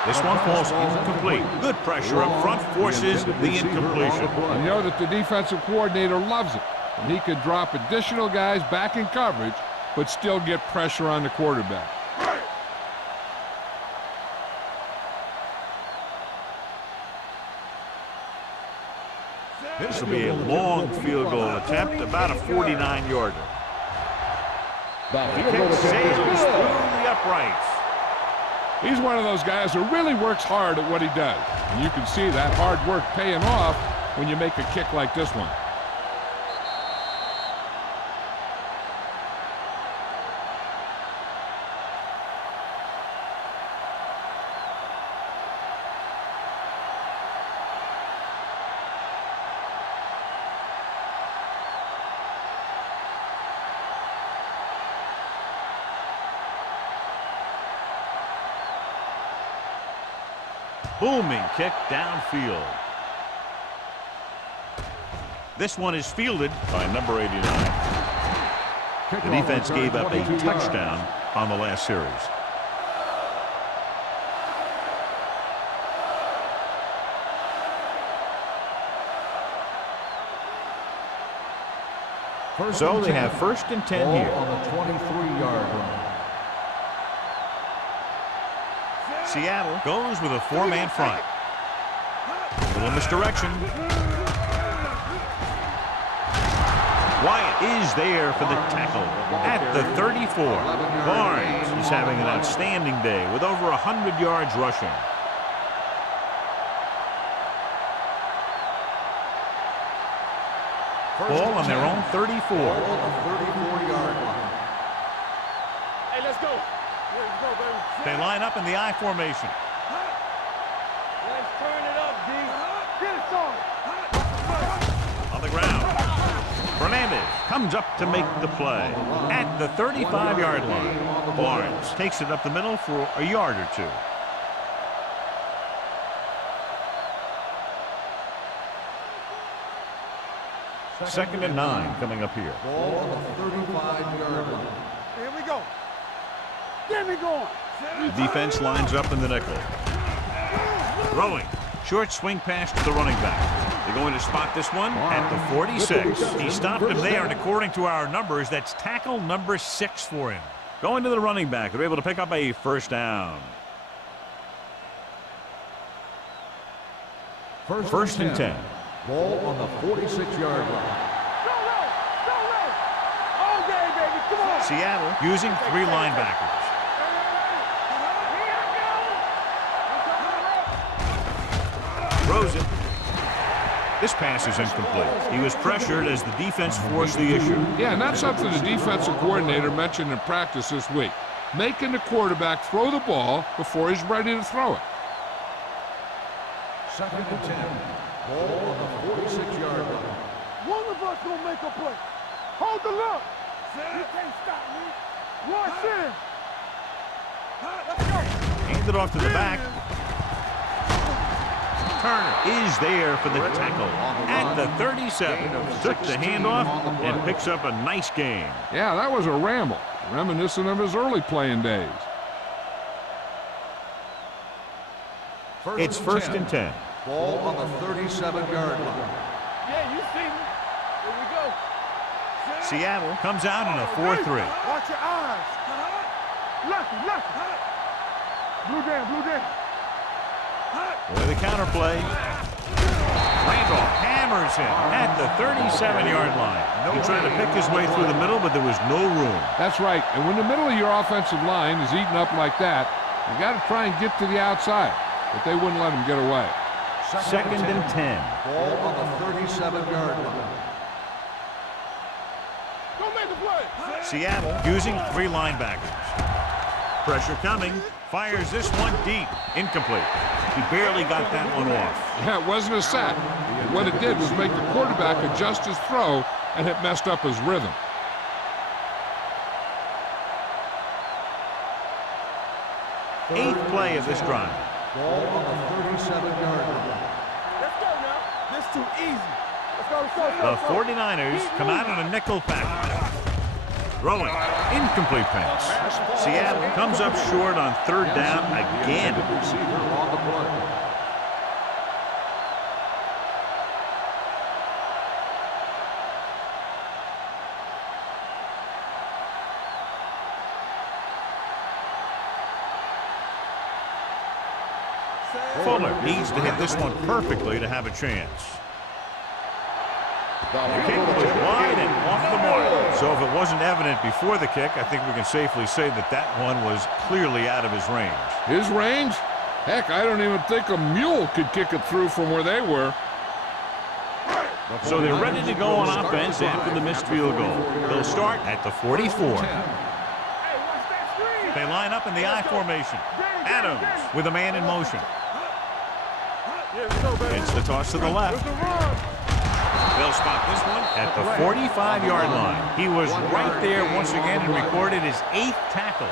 This one falls incomplete. Good pressure up front forces the incompletion. You know that the defensive coordinator loves it. And he could drop additional guys back in coverage, but still get pressure on the quarterback. This will be a long field goal attempt, about a 49-yarder. The kick sails through the uprights. He's one of those guys who really works hard at what he does. And you can see that hard work paying off when you make a kick like this one. Booming kick downfield. This one is fielded by number 89. The defense gave up a touchdown on the last series. So they have 1st and 10 here. On the 23-yard line. Seattle goes with a 4-man front. A little misdirection. Wyatt is there for the tackle at the 34. Barnes is having an outstanding day with over 100 yards rushing. Ball on their own 34. On the 34-yard line. Hey, let's go. Let's go, baby. They line up in the I formation. Let's turn it up, D. Get it started. On the ground. Fernandez comes up to make the play at the 35-yard line. Barnes takes it up the middle for a yard or two. Second and 9 coming up here. Ball on the 35-yard line. Here we go. Get me going. The defense lines up in the nickel. Throwing. Short swing pass to the running back. They're going to spot this one at the 46. He stopped him there, and according to our numbers, that's tackle number 6 for him. Going to the running back. They're able to pick up a 1st down. 1st and 10. Ball on the 46-yard line. All day, baby. Come on. Seattle using 3 linebackers. Throws it. This pass is incomplete. He was pressured as the defense forced the issue. Yeah, and that's something the defensive coordinator mentioned in practice this week. Making the quarterback throw the ball before he's ready to throw it. 2nd and 10. Ball on the 46-yard line. One of us gonna make a play. Hold the look. You can't stop me. Watch in. Let's go. Hand it off to the back. Turner is there for the tackle at the 37. Took the handoff and picks up a nice gain. Yeah, that was a ramble, reminiscent of his early playing days. It's 1st and 10. Ball on the 37-yard line. Yeah, you see me. Here we go. Seattle comes out in a 4-3. Watch your eyes. Lucky. Blue down. With the counter play. Randolph hammers him at the 37-yard line. He tried to pick his way through the middle, but there was no room. That's right. And when the middle of your offensive line is eaten up like that, you got to try and get to the outside. but they wouldn't let him get away. Second and 10. Ball on the 37-yard line. Don't make the play. Seattle using 3 linebackers. Pressure coming. Fires this one deep. Incomplete. He barely got that one off. Yeah, it wasn't a sack. What it did was make the quarterback adjust his throw, and it messed up his rhythm. Eighth play of this drive. Ball on the 37-yard line. Let's go now. This is too easy. Let's go, let's go, let's go. The 49ers come out on a nickel package. Throwing. Incomplete pass. Seattle comes up short on 3rd down again. Receiver on the play. Fuller needs to hit this one perfectly to have a chance. The kick was wide and off the mark. So if it wasn't evident before the kick, I think we can safely say that that one was clearly out of his range. His range? Heck, I don't even think a mule could kick it through from where they were. So they're ready to go on offense after the missed field goal. They'll start at the 44. They line up in the I formation. Adams with a man in motion. It's the toss to the left. They'll spot this one at the 45-yard line. He was right there once again and recorded his 8th tackle.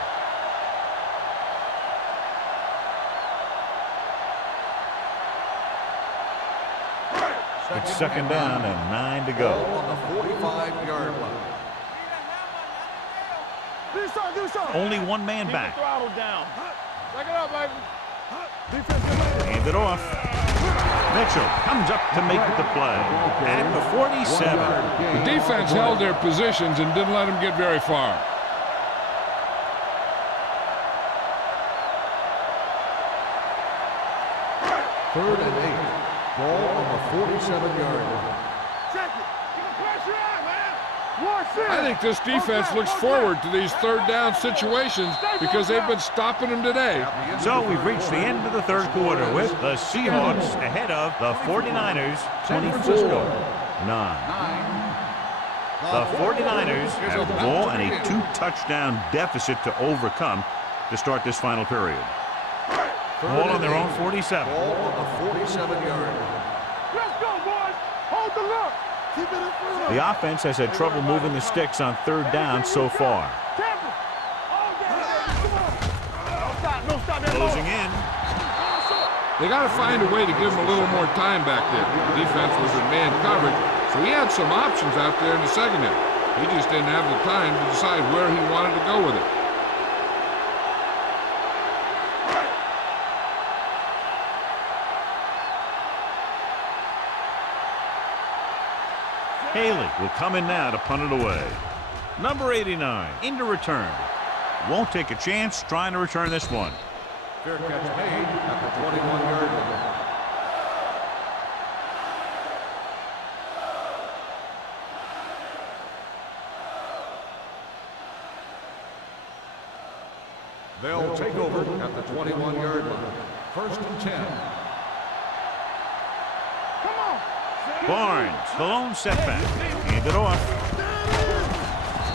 It's 2nd down and 9 to go. On the 45-yard line. Only one man back. Throttle down. Back it up, baby. Hand it off. Mitchell comes up to make the play at the 47. The defense held their positions and didn't let them get very far. Third and 8. Ball on the 47-yard line. Check it. Get the pressure out, man. I think this defense looks forward to these 3rd down situations because they've been stopping them today. So we've reached the end of the 3rd quarter with the Seahawks ahead of the 49ers 24-9. The 49ers have the ball and a 2-touchdown deficit to overcome to start this final period. Ball on their own 47. Ball on the 47-yard line. Let's go, boys. Hold the look. Keep it in front. The offense has had trouble moving the sticks on 3rd down so far. Closing in. They got to find a way to give him a little more time back there. The defense was in man coverage, so he had some options out there in the secondary. He just didn't have the time to decide where he wanted to go with it. Haley will come in now to punt it away. Number 89 into return. Won't take a chance trying to return this one. Fair catch made at the 21-yard line. They'll take over at the 21-yard line. 1st and 10. Barnes, the lone setback. Hand it off.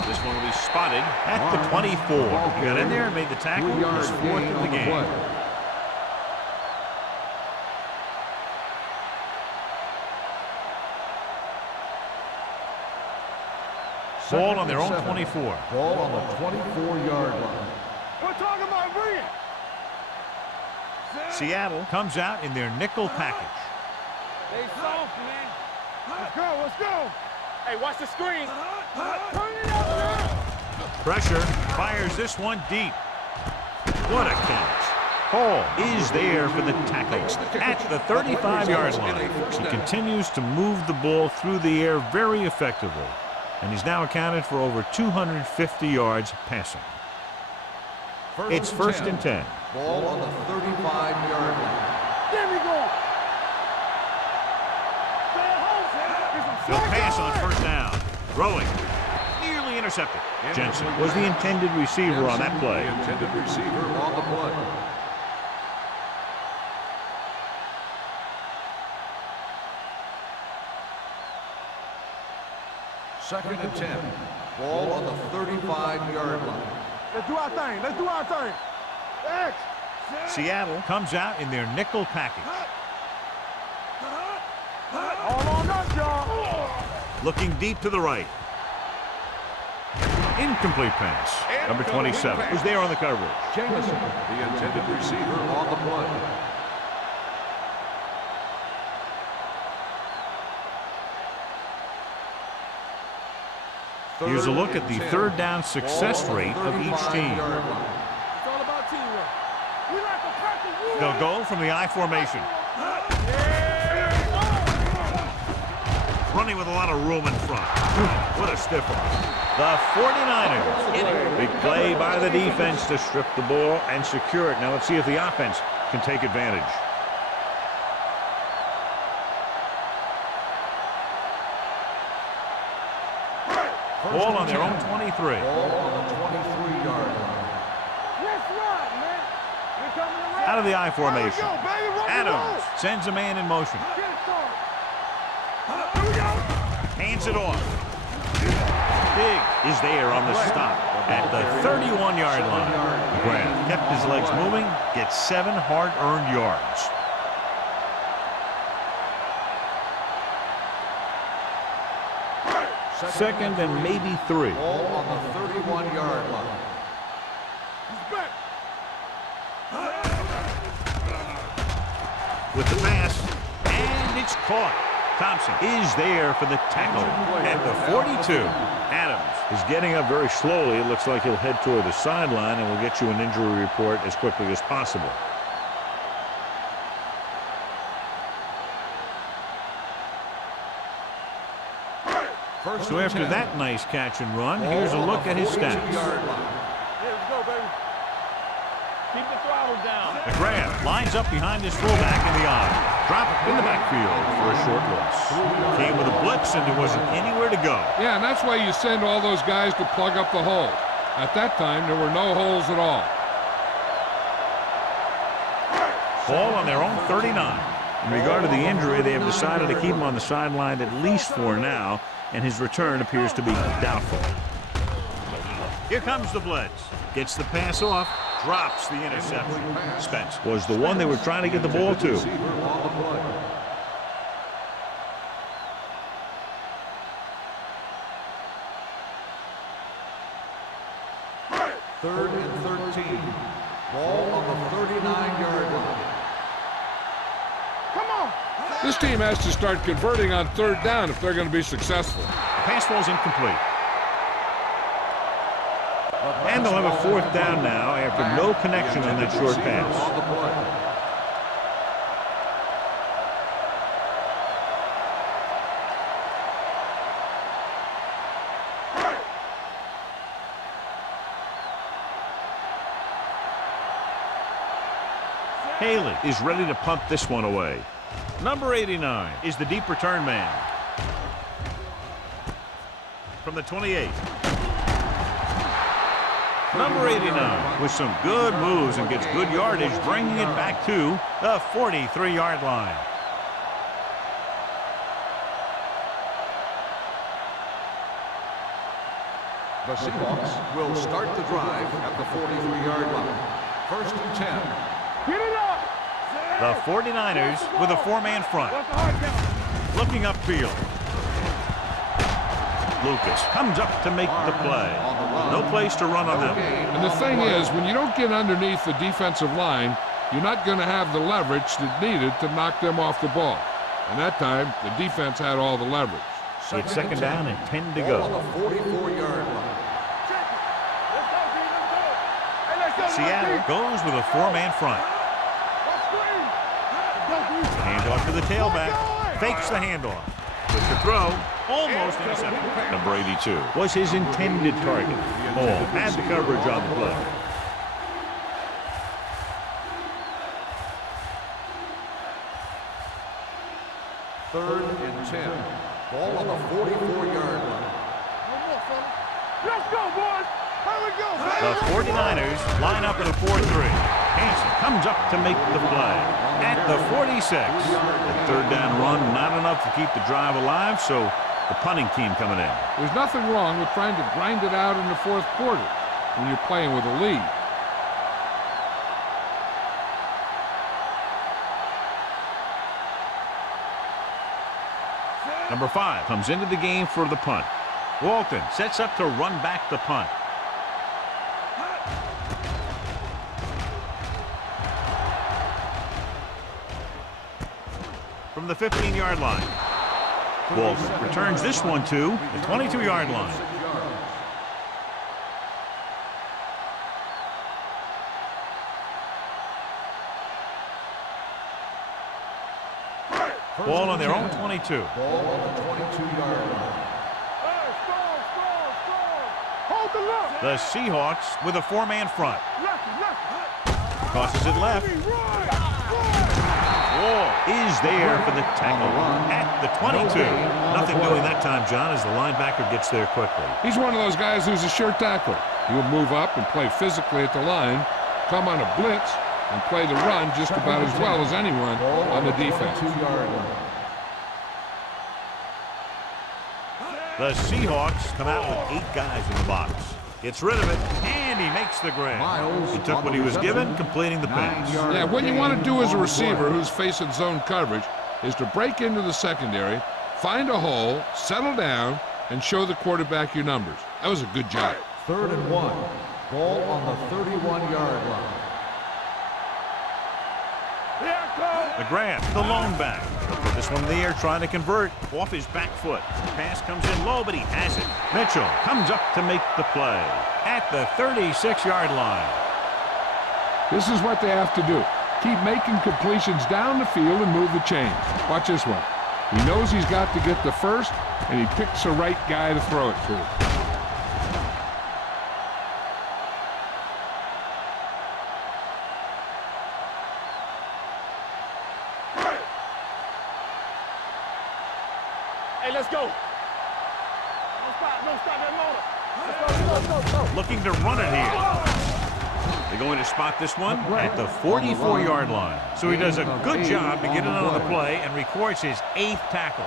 This one will be spotted at the 24. He got in there and made the tackle. His 4th of the game. Ball on their own 24. Ball on the 24-yard line. We're talking about bringing. Seattle comes out in their nickel package. They soft, man. Let's go, let's go. Hey, watch the screen. Turn it up, man. Pressure, fires this one deep. What a catch. Hall is there for the tackle at the 35-yard line. He continues to move the ball through the air very effectively, and he's now accounted for over 250 yards passing. It's 1st and 10. Ball on the 35-yard line. There we go. They'll pass on 1st down. Throwing. Nearly intercepted. Jensen was the intended receiver on that play. The intended receiver on the play. Second and 10. Ball on the 35-yard line. Let's do our thing. Let's do our thing. X. Seattle comes out in their nickel package. All on us, y'all. Looking deep to the right. Incomplete pass. Number 27 is there on the coverage. Jamison, the intended receiver on the play. Here's a look at the third down success rate of each team. It's all about teamwork. We like a pack of wood. They'll go from the I formation. Running with a lot of room in front. What a stiff one. The 49ers in it. Big play by the defense to strip the ball and secure it. Now let's see if the offense can take advantage. Ball on their own 23. Ball on the 23-yard line. Let's run, man. We coming around. Out of the I formation. Here we go, baby. Rock and Adams roll. sends a man in motion. Get it started. Here we go. Hands it off. Big is there on the stop at the 31-yard line. McGrath kept his legs moving, gets 7 hard-earned yards. Second and maybe 3. Ball on the 31-yard line. He's back. With the pass, and it's caught. Thompson is there for the tackle at the 42. Adams is getting up very slowly. It looks like he'll head toward the sideline, and we'll get you an injury report as quickly as possible. So after that nice catch and run, here's a look at his stats. Here we go, baby. Keep the throttle down. McGrath lines up behind his fullback in the eye. Drop it in the backfield for a short loss. Came with a blitz, and there wasn't anywhere to go. Yeah, and that's why you send all those guys to plug up the hole. At that time, there were no holes at all. Ball on their own 39. In regard to the injury, they have decided to keep him on the sideline at least for now, and his return appears to be doubtful. Here comes the blitz. Gets the pass off, drops the interception. Spence was the one they were trying to get the ball to. Third and 13. Ball on the 39-yard line. Come on. This team has to start converting on third down if they're going to be successful. The pass ball's incomplete. And they'll have a fourth down now after no connection on that short pass. Haley is ready to punt this one away. Number 89 is the deep return man. From the 28. Number 89 with some good moves and gets good yardage, bringing it back to the 43-yard line. The Seahawks will start the drive at the 43-yard line. First and 10. Get it up. The 49ers with a 4-man front. What's the hard count? Looking upfield. Lucas comes up to make the play. No place to run on that one. And the thing is, when you don't get underneath the defensive line, you're not going to have the leverage that needed to knock them off the ball. And that time, the defense had all the leverage. It's second down and 10 to go. On the 44-yard line. Check it. Let's go, D. Let's go. Hey, let's go. Seattle goes with a 4-man front. Handoff to the tailback. Fakes the handoff. With the throw, almost intercepted. Number 82 was his intended target. Hall had the coverage on the play. Third and 10. Ball on the 44-yard line. Let's go, boys. Here we go, baby. The 49ers line up at a 4-3. Hanson comes up to make the play at the 46. The third down run, not enough to keep the drive alive, so the punting team coming in. There's nothing wrong with trying to grind it out in the fourth quarter when you're playing with a lead. Number 5 comes into the game for the punt. Walton sets up to run back the punt. From the 15-yard line. Walton returns this one to the 22-yard line. Ball on their own 22. Ball on the 22-yard line. Hold the look. The Seahawks with a 4-man front. Tosses it left. Wall is there for the tackle at the 22. Nothing doing that time, John, as the linebacker gets there quickly. He's one of those guys who's a sure tackler. He'll move up and play physically at the line, come on a blitz, and play the run just about as well as anyone on the defense. The Seahawks come out with 8 guys in the box. Gets rid of it, and he makes the grab. He took what he was given, completing the pass. Yeah, what you want to do as a receiver who's facing zone coverage is to break into the secondary, find a hole, settle down, and show the quarterback your numbers. That was a good job. 3rd and 1. Ball on the 31-yard line. The grab, the lone back. Put this one in the air, trying to convert off his back foot. Pass comes in low, but he has it. Mitchell comes up to make the play at the 36-yard line. This is what they have to do. Keep making completions down the field and move the chains. Watch this one. He knows he's got to get the first, and he picks the right guy to throw it to. Hey, let's go. Don't stop that motor. Go. Looking to run it here. They're going to spot this one at the 44-yard line. So he does a good job to get it on the play and records his 8th tackle.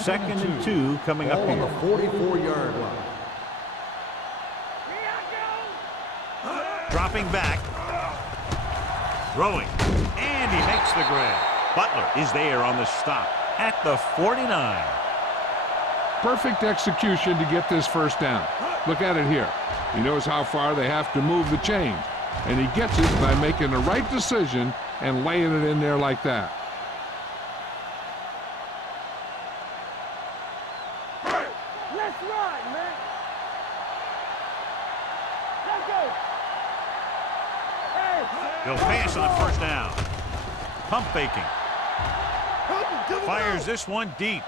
Second and 2 coming up On here. the 44-yard line. Dropping back. Throwing. And he makes the grab. Butler is there on the stop at the 49. Perfect execution to get this first down. Look at it here. He knows how far they have to move the chains, and he gets it by making the right decision and laying it in there like that. Let's ride, man. Let's go. Hey. He'll pass on first down. Pump faking. Fires this one deep.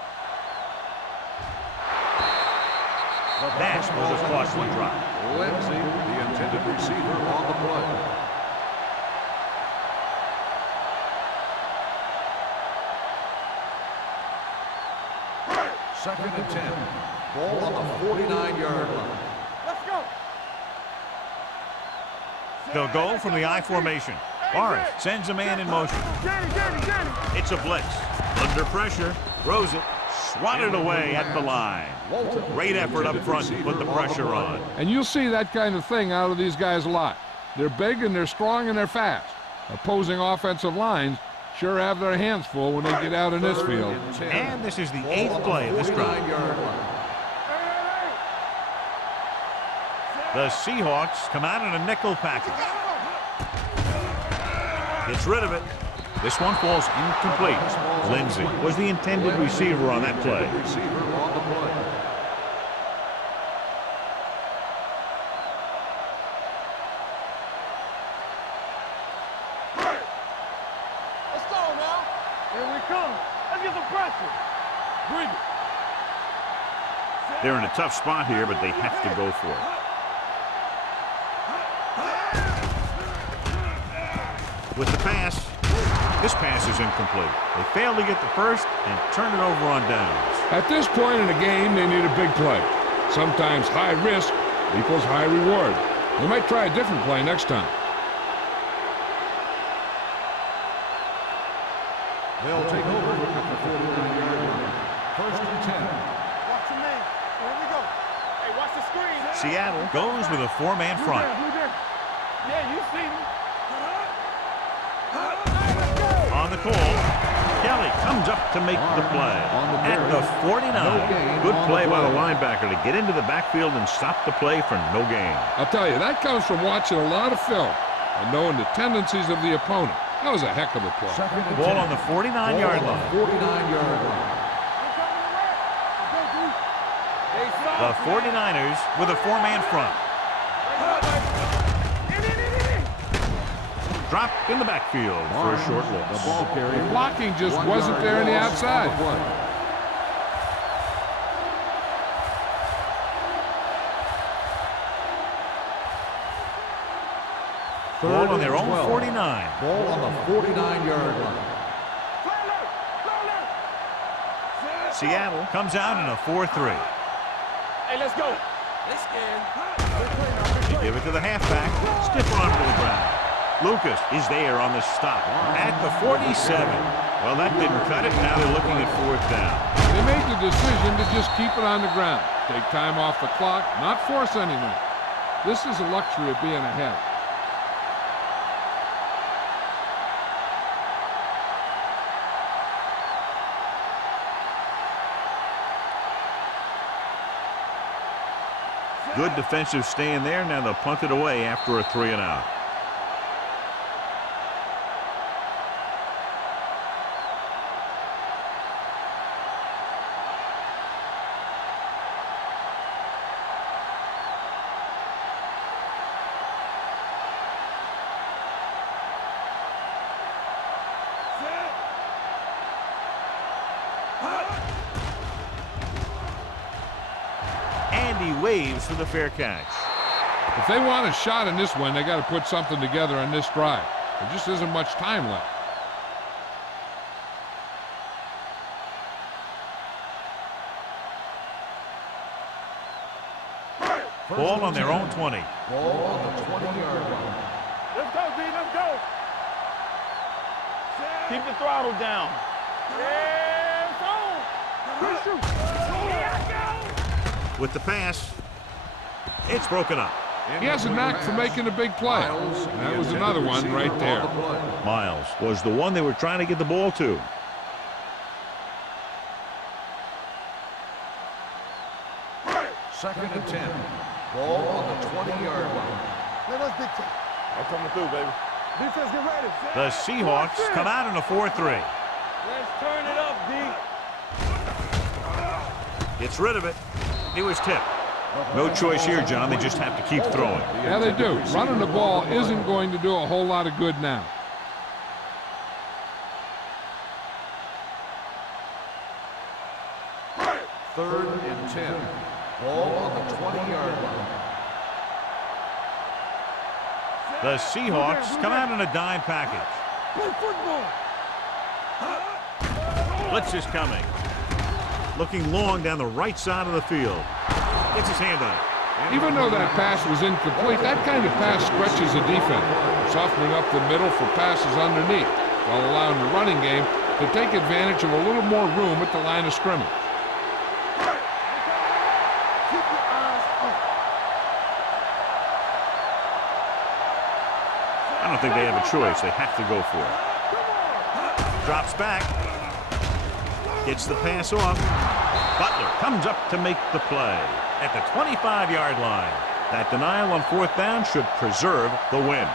That was a costly drop. Lindsey, the intended receiver, on the play. Second and 10. Ball on the 49-yard line. Let's go. They'll go from the I formation. Barnes sends a man in motion. It's a blitz. Under pressure. Throws it. Swatted away at the line. Great effort up front to put the pressure on. And you'll see that kind of thing out of these guys a lot. They're big and they're strong and they're fast. Opposing offensive lines sure have their hands full when they get out in this field. And this is the 8th play of this drive. The Seahawks come out in a nickel package. Gets rid of it. This one falls incomplete. Lindsey was the intended receiver on that play. Let's go now. Here we come. Let's get some pressure. Bring it. They're in a tough spot here, but they have to go for it. With the pass, this pass is incomplete. They fail to get the first and turn it over on downs. At this point in the game, they need a big play. Sometimes high risk equals high reward. They might try a different play next time. They'll take over at the 49-yard line. First and 10. Watch your man. Here we go. Hey, watch the screen. Seattle goes with a four-man front. Yeah, you see me. On the call, Kelly comes up to make the play. At the 49. Good play by the linebacker to get into the backfield and stop the play for no gain. I'll tell you, that comes from watching a lot of film and knowing the tendencies of the opponent. That was a heck of a play. Ball on the 49-yard line. 49-yard line. The 49ers with a four-man front. Dropped in the backfield for a short loss. The ball carrier. Blocking just wasn't there on the outside. Ball on their own 49. Ball on the 49-yard line. Seattle comes out in a 4-3. Hey, let's go. They give it to the halfback. Stiff arm to the ground. Lucas is there on the stop at the 47. Well, that didn't cut it. Now they're looking at fourth down. They made the decision to just keep it on the ground. Take time off the clock, not force anything. This is a luxury of being ahead. Good defensive stand there. Now they'll punt it away after a 3-and-out. He waves for the fair catch. If they want a shot in this one, they got to put something together on this drive. There just isn't much time left. Ball on their own 20. Ball on the 20-yard line. Let's go, D. Let's go. Keep the throttle down. Yeah, it's on. With the pass, it's broken up. He has a knack for making a big play. And that was another one right there. Miles was the one they were trying to get the ball to. Second and 10. Ball on the 20-yard line. Let us dictate. I'm coming through, baby. Defense, get ready. The Seahawks come out in a 4-3. Let's turn it up, D. Gets rid of it. He was tipped. No choice here, John. They just have to keep throwing. Yeah, they do. Running the ball isn't going to do a whole lot of good now. Third and 10. Ball on the 20-yard line. The Seahawks come out in a dime package. Play football. Blitz is coming. Looking long down the right side of the field. Gets his hand on it. Even though that pass was incomplete, that kind of pass stretches the defense, softening up the middle for passes underneath, while allowing the running game to take advantage of a little more room at the line of scrimmage. Keep your eyes up. I don't think they have a choice. They have to go for it. Drops back. Gets the pass off. Butler comes up to make the play at the 25-yard line. That denial on fourth down should preserve the win.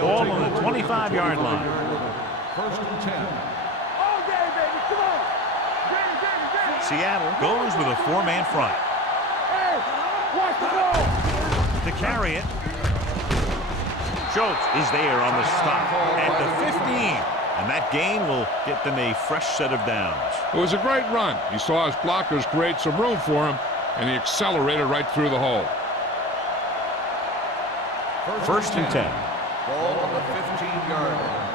Ball on the 25-yard line. First and 10. All day, baby. Come on. Get it. Seattle goes with a four-man front. Hey, watch the ball. To carry it. Schultz is there on the stop at the 15. And that gain will get them a fresh set of downs. It was a great run. He saw his blockers create some room for him, and he accelerated right through the hole. First and 10. Ball on the 15-yard line.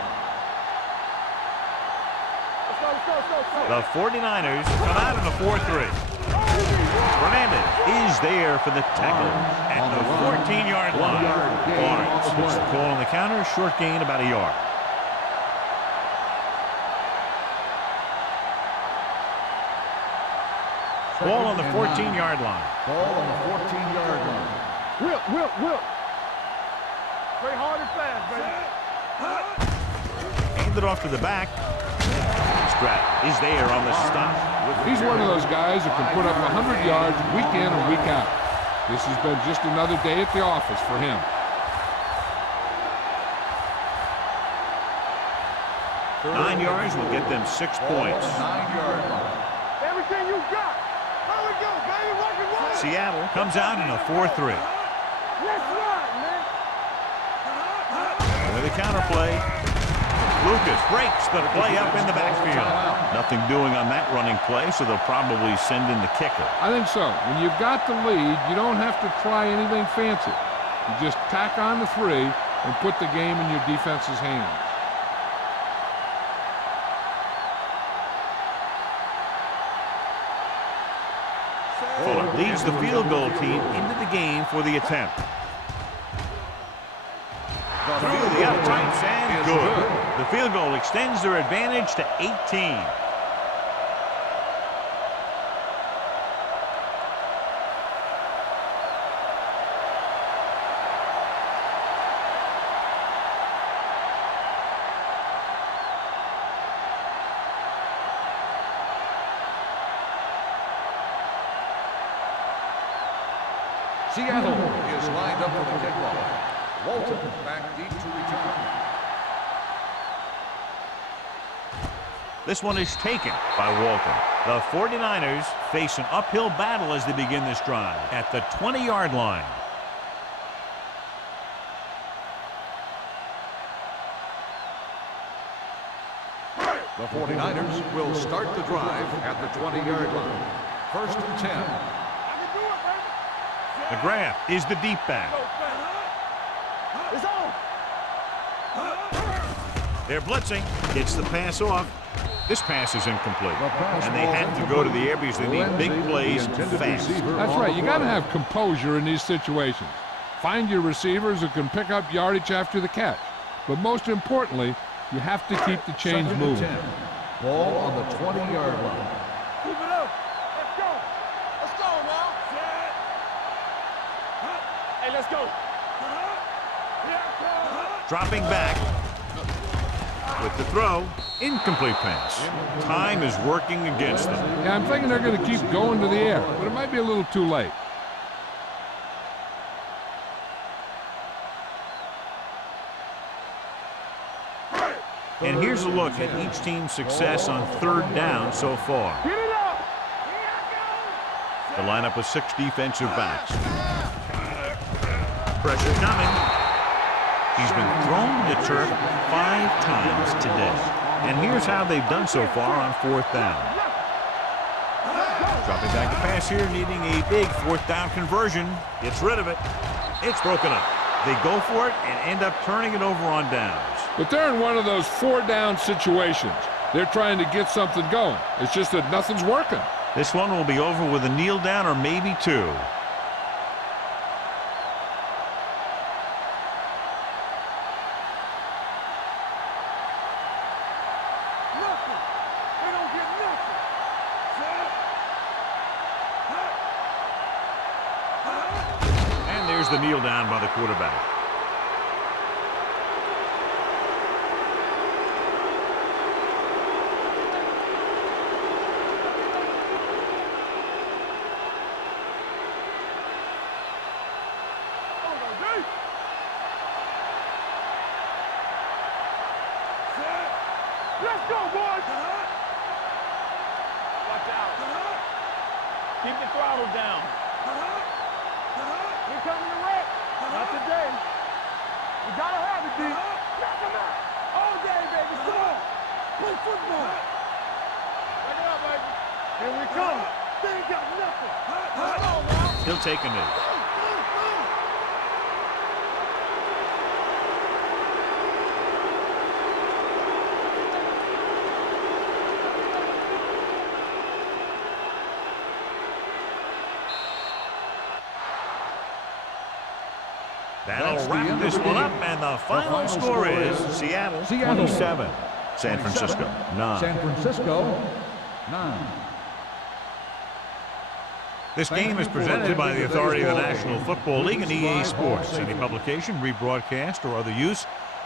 Let's go. The 49ers come out in a 4-3. Fernandez is there for the tackle at the 14-yard line. Barnes puts the call on the counter. Short gain, about a yard. Ball on the 14-yard line. Ball on the 14-yard line. Whip. Play hard and fast, baby. Hand it off to the back. Stratton is there on the stop. He's one of those guys that can put up 100 yards week in and week out. This has been just another day at the office for him. 9 yards will get them 6 points. 9-yard line. Everything you got. There we go, baby. Rock. Seattle comes out in a 4-3. Let's ride, man. With a counter play. Lucas breaks the play up in the backfield. Nothing doing on that running play, so they'll probably send in the kicker. I think so. When you've got the lead, you don't have to try anything fancy. You just tack on the 3 and put the game in your defense's hands. Fuller leads the field goal team into the game for the attempt. Through the uprights and good. The field goal extends their advantage to 18. Seattle is lined up for the kickoff. Walton back deep to return. This one is taken by Walton. The 49ers face an uphill battle as they begin this drive at the 20-yard line. The 49ers will start the drive at the 20-yard line. 1st and 10. McGrath is the deep back. It's on. They're blitzing. Gets the pass off. This pass is incomplete. And they had to go to the air because they need big plays fast. That's right. You got to have composure in these situations. Find your receivers who can pick up yardage after the catch. But most importantly, you have to keep the chains moving. Ball on the 20-yard line. Keep it up. Let's go. Let's go now. Hey, let's go. Dropping back with the throw. Incomplete pass. Time is working against them. Yeah, I'm thinking they're going to keep going to the air, but it might be a little too late. And here's a look at each team's success on 3rd down so far. Get it up. The lineup of 6 defensive backs. Pressure coming. He's been thrown to the turf 5 times today. And here's how they've done so far on 4th down. Dropping back to pass here, needing a big 4th down conversion. Gets rid of it. It's broken up. They go for it and end up turning it over on downs. But they're in one of those 4-down situations. They're trying to get something going. It's just that nothing's working. This one will be over with a kneel down or maybe 2. And there's the kneel down by the quarterback. Let's go, boys. Watch out. Keep the throttle down. Here coming the wreck. Not today. You gotta have it, D. Knock him out. All day, baby. Come on. Play football. Back it up, baby. Here we come. They ain't got nothing. Come on, now. He'll take a knee. That'll wrap this one up, and the final score is Seattle 27, San Francisco 9. San Francisco 9. This game is presented by the authority of the National Football League and EA Sports. Any publication, rebroadcast, or other use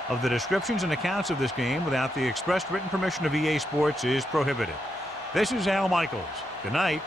of the descriptions and accounts of this game without the expressed written permission of EA Sports is prohibited. This is Al Michaels. Good night.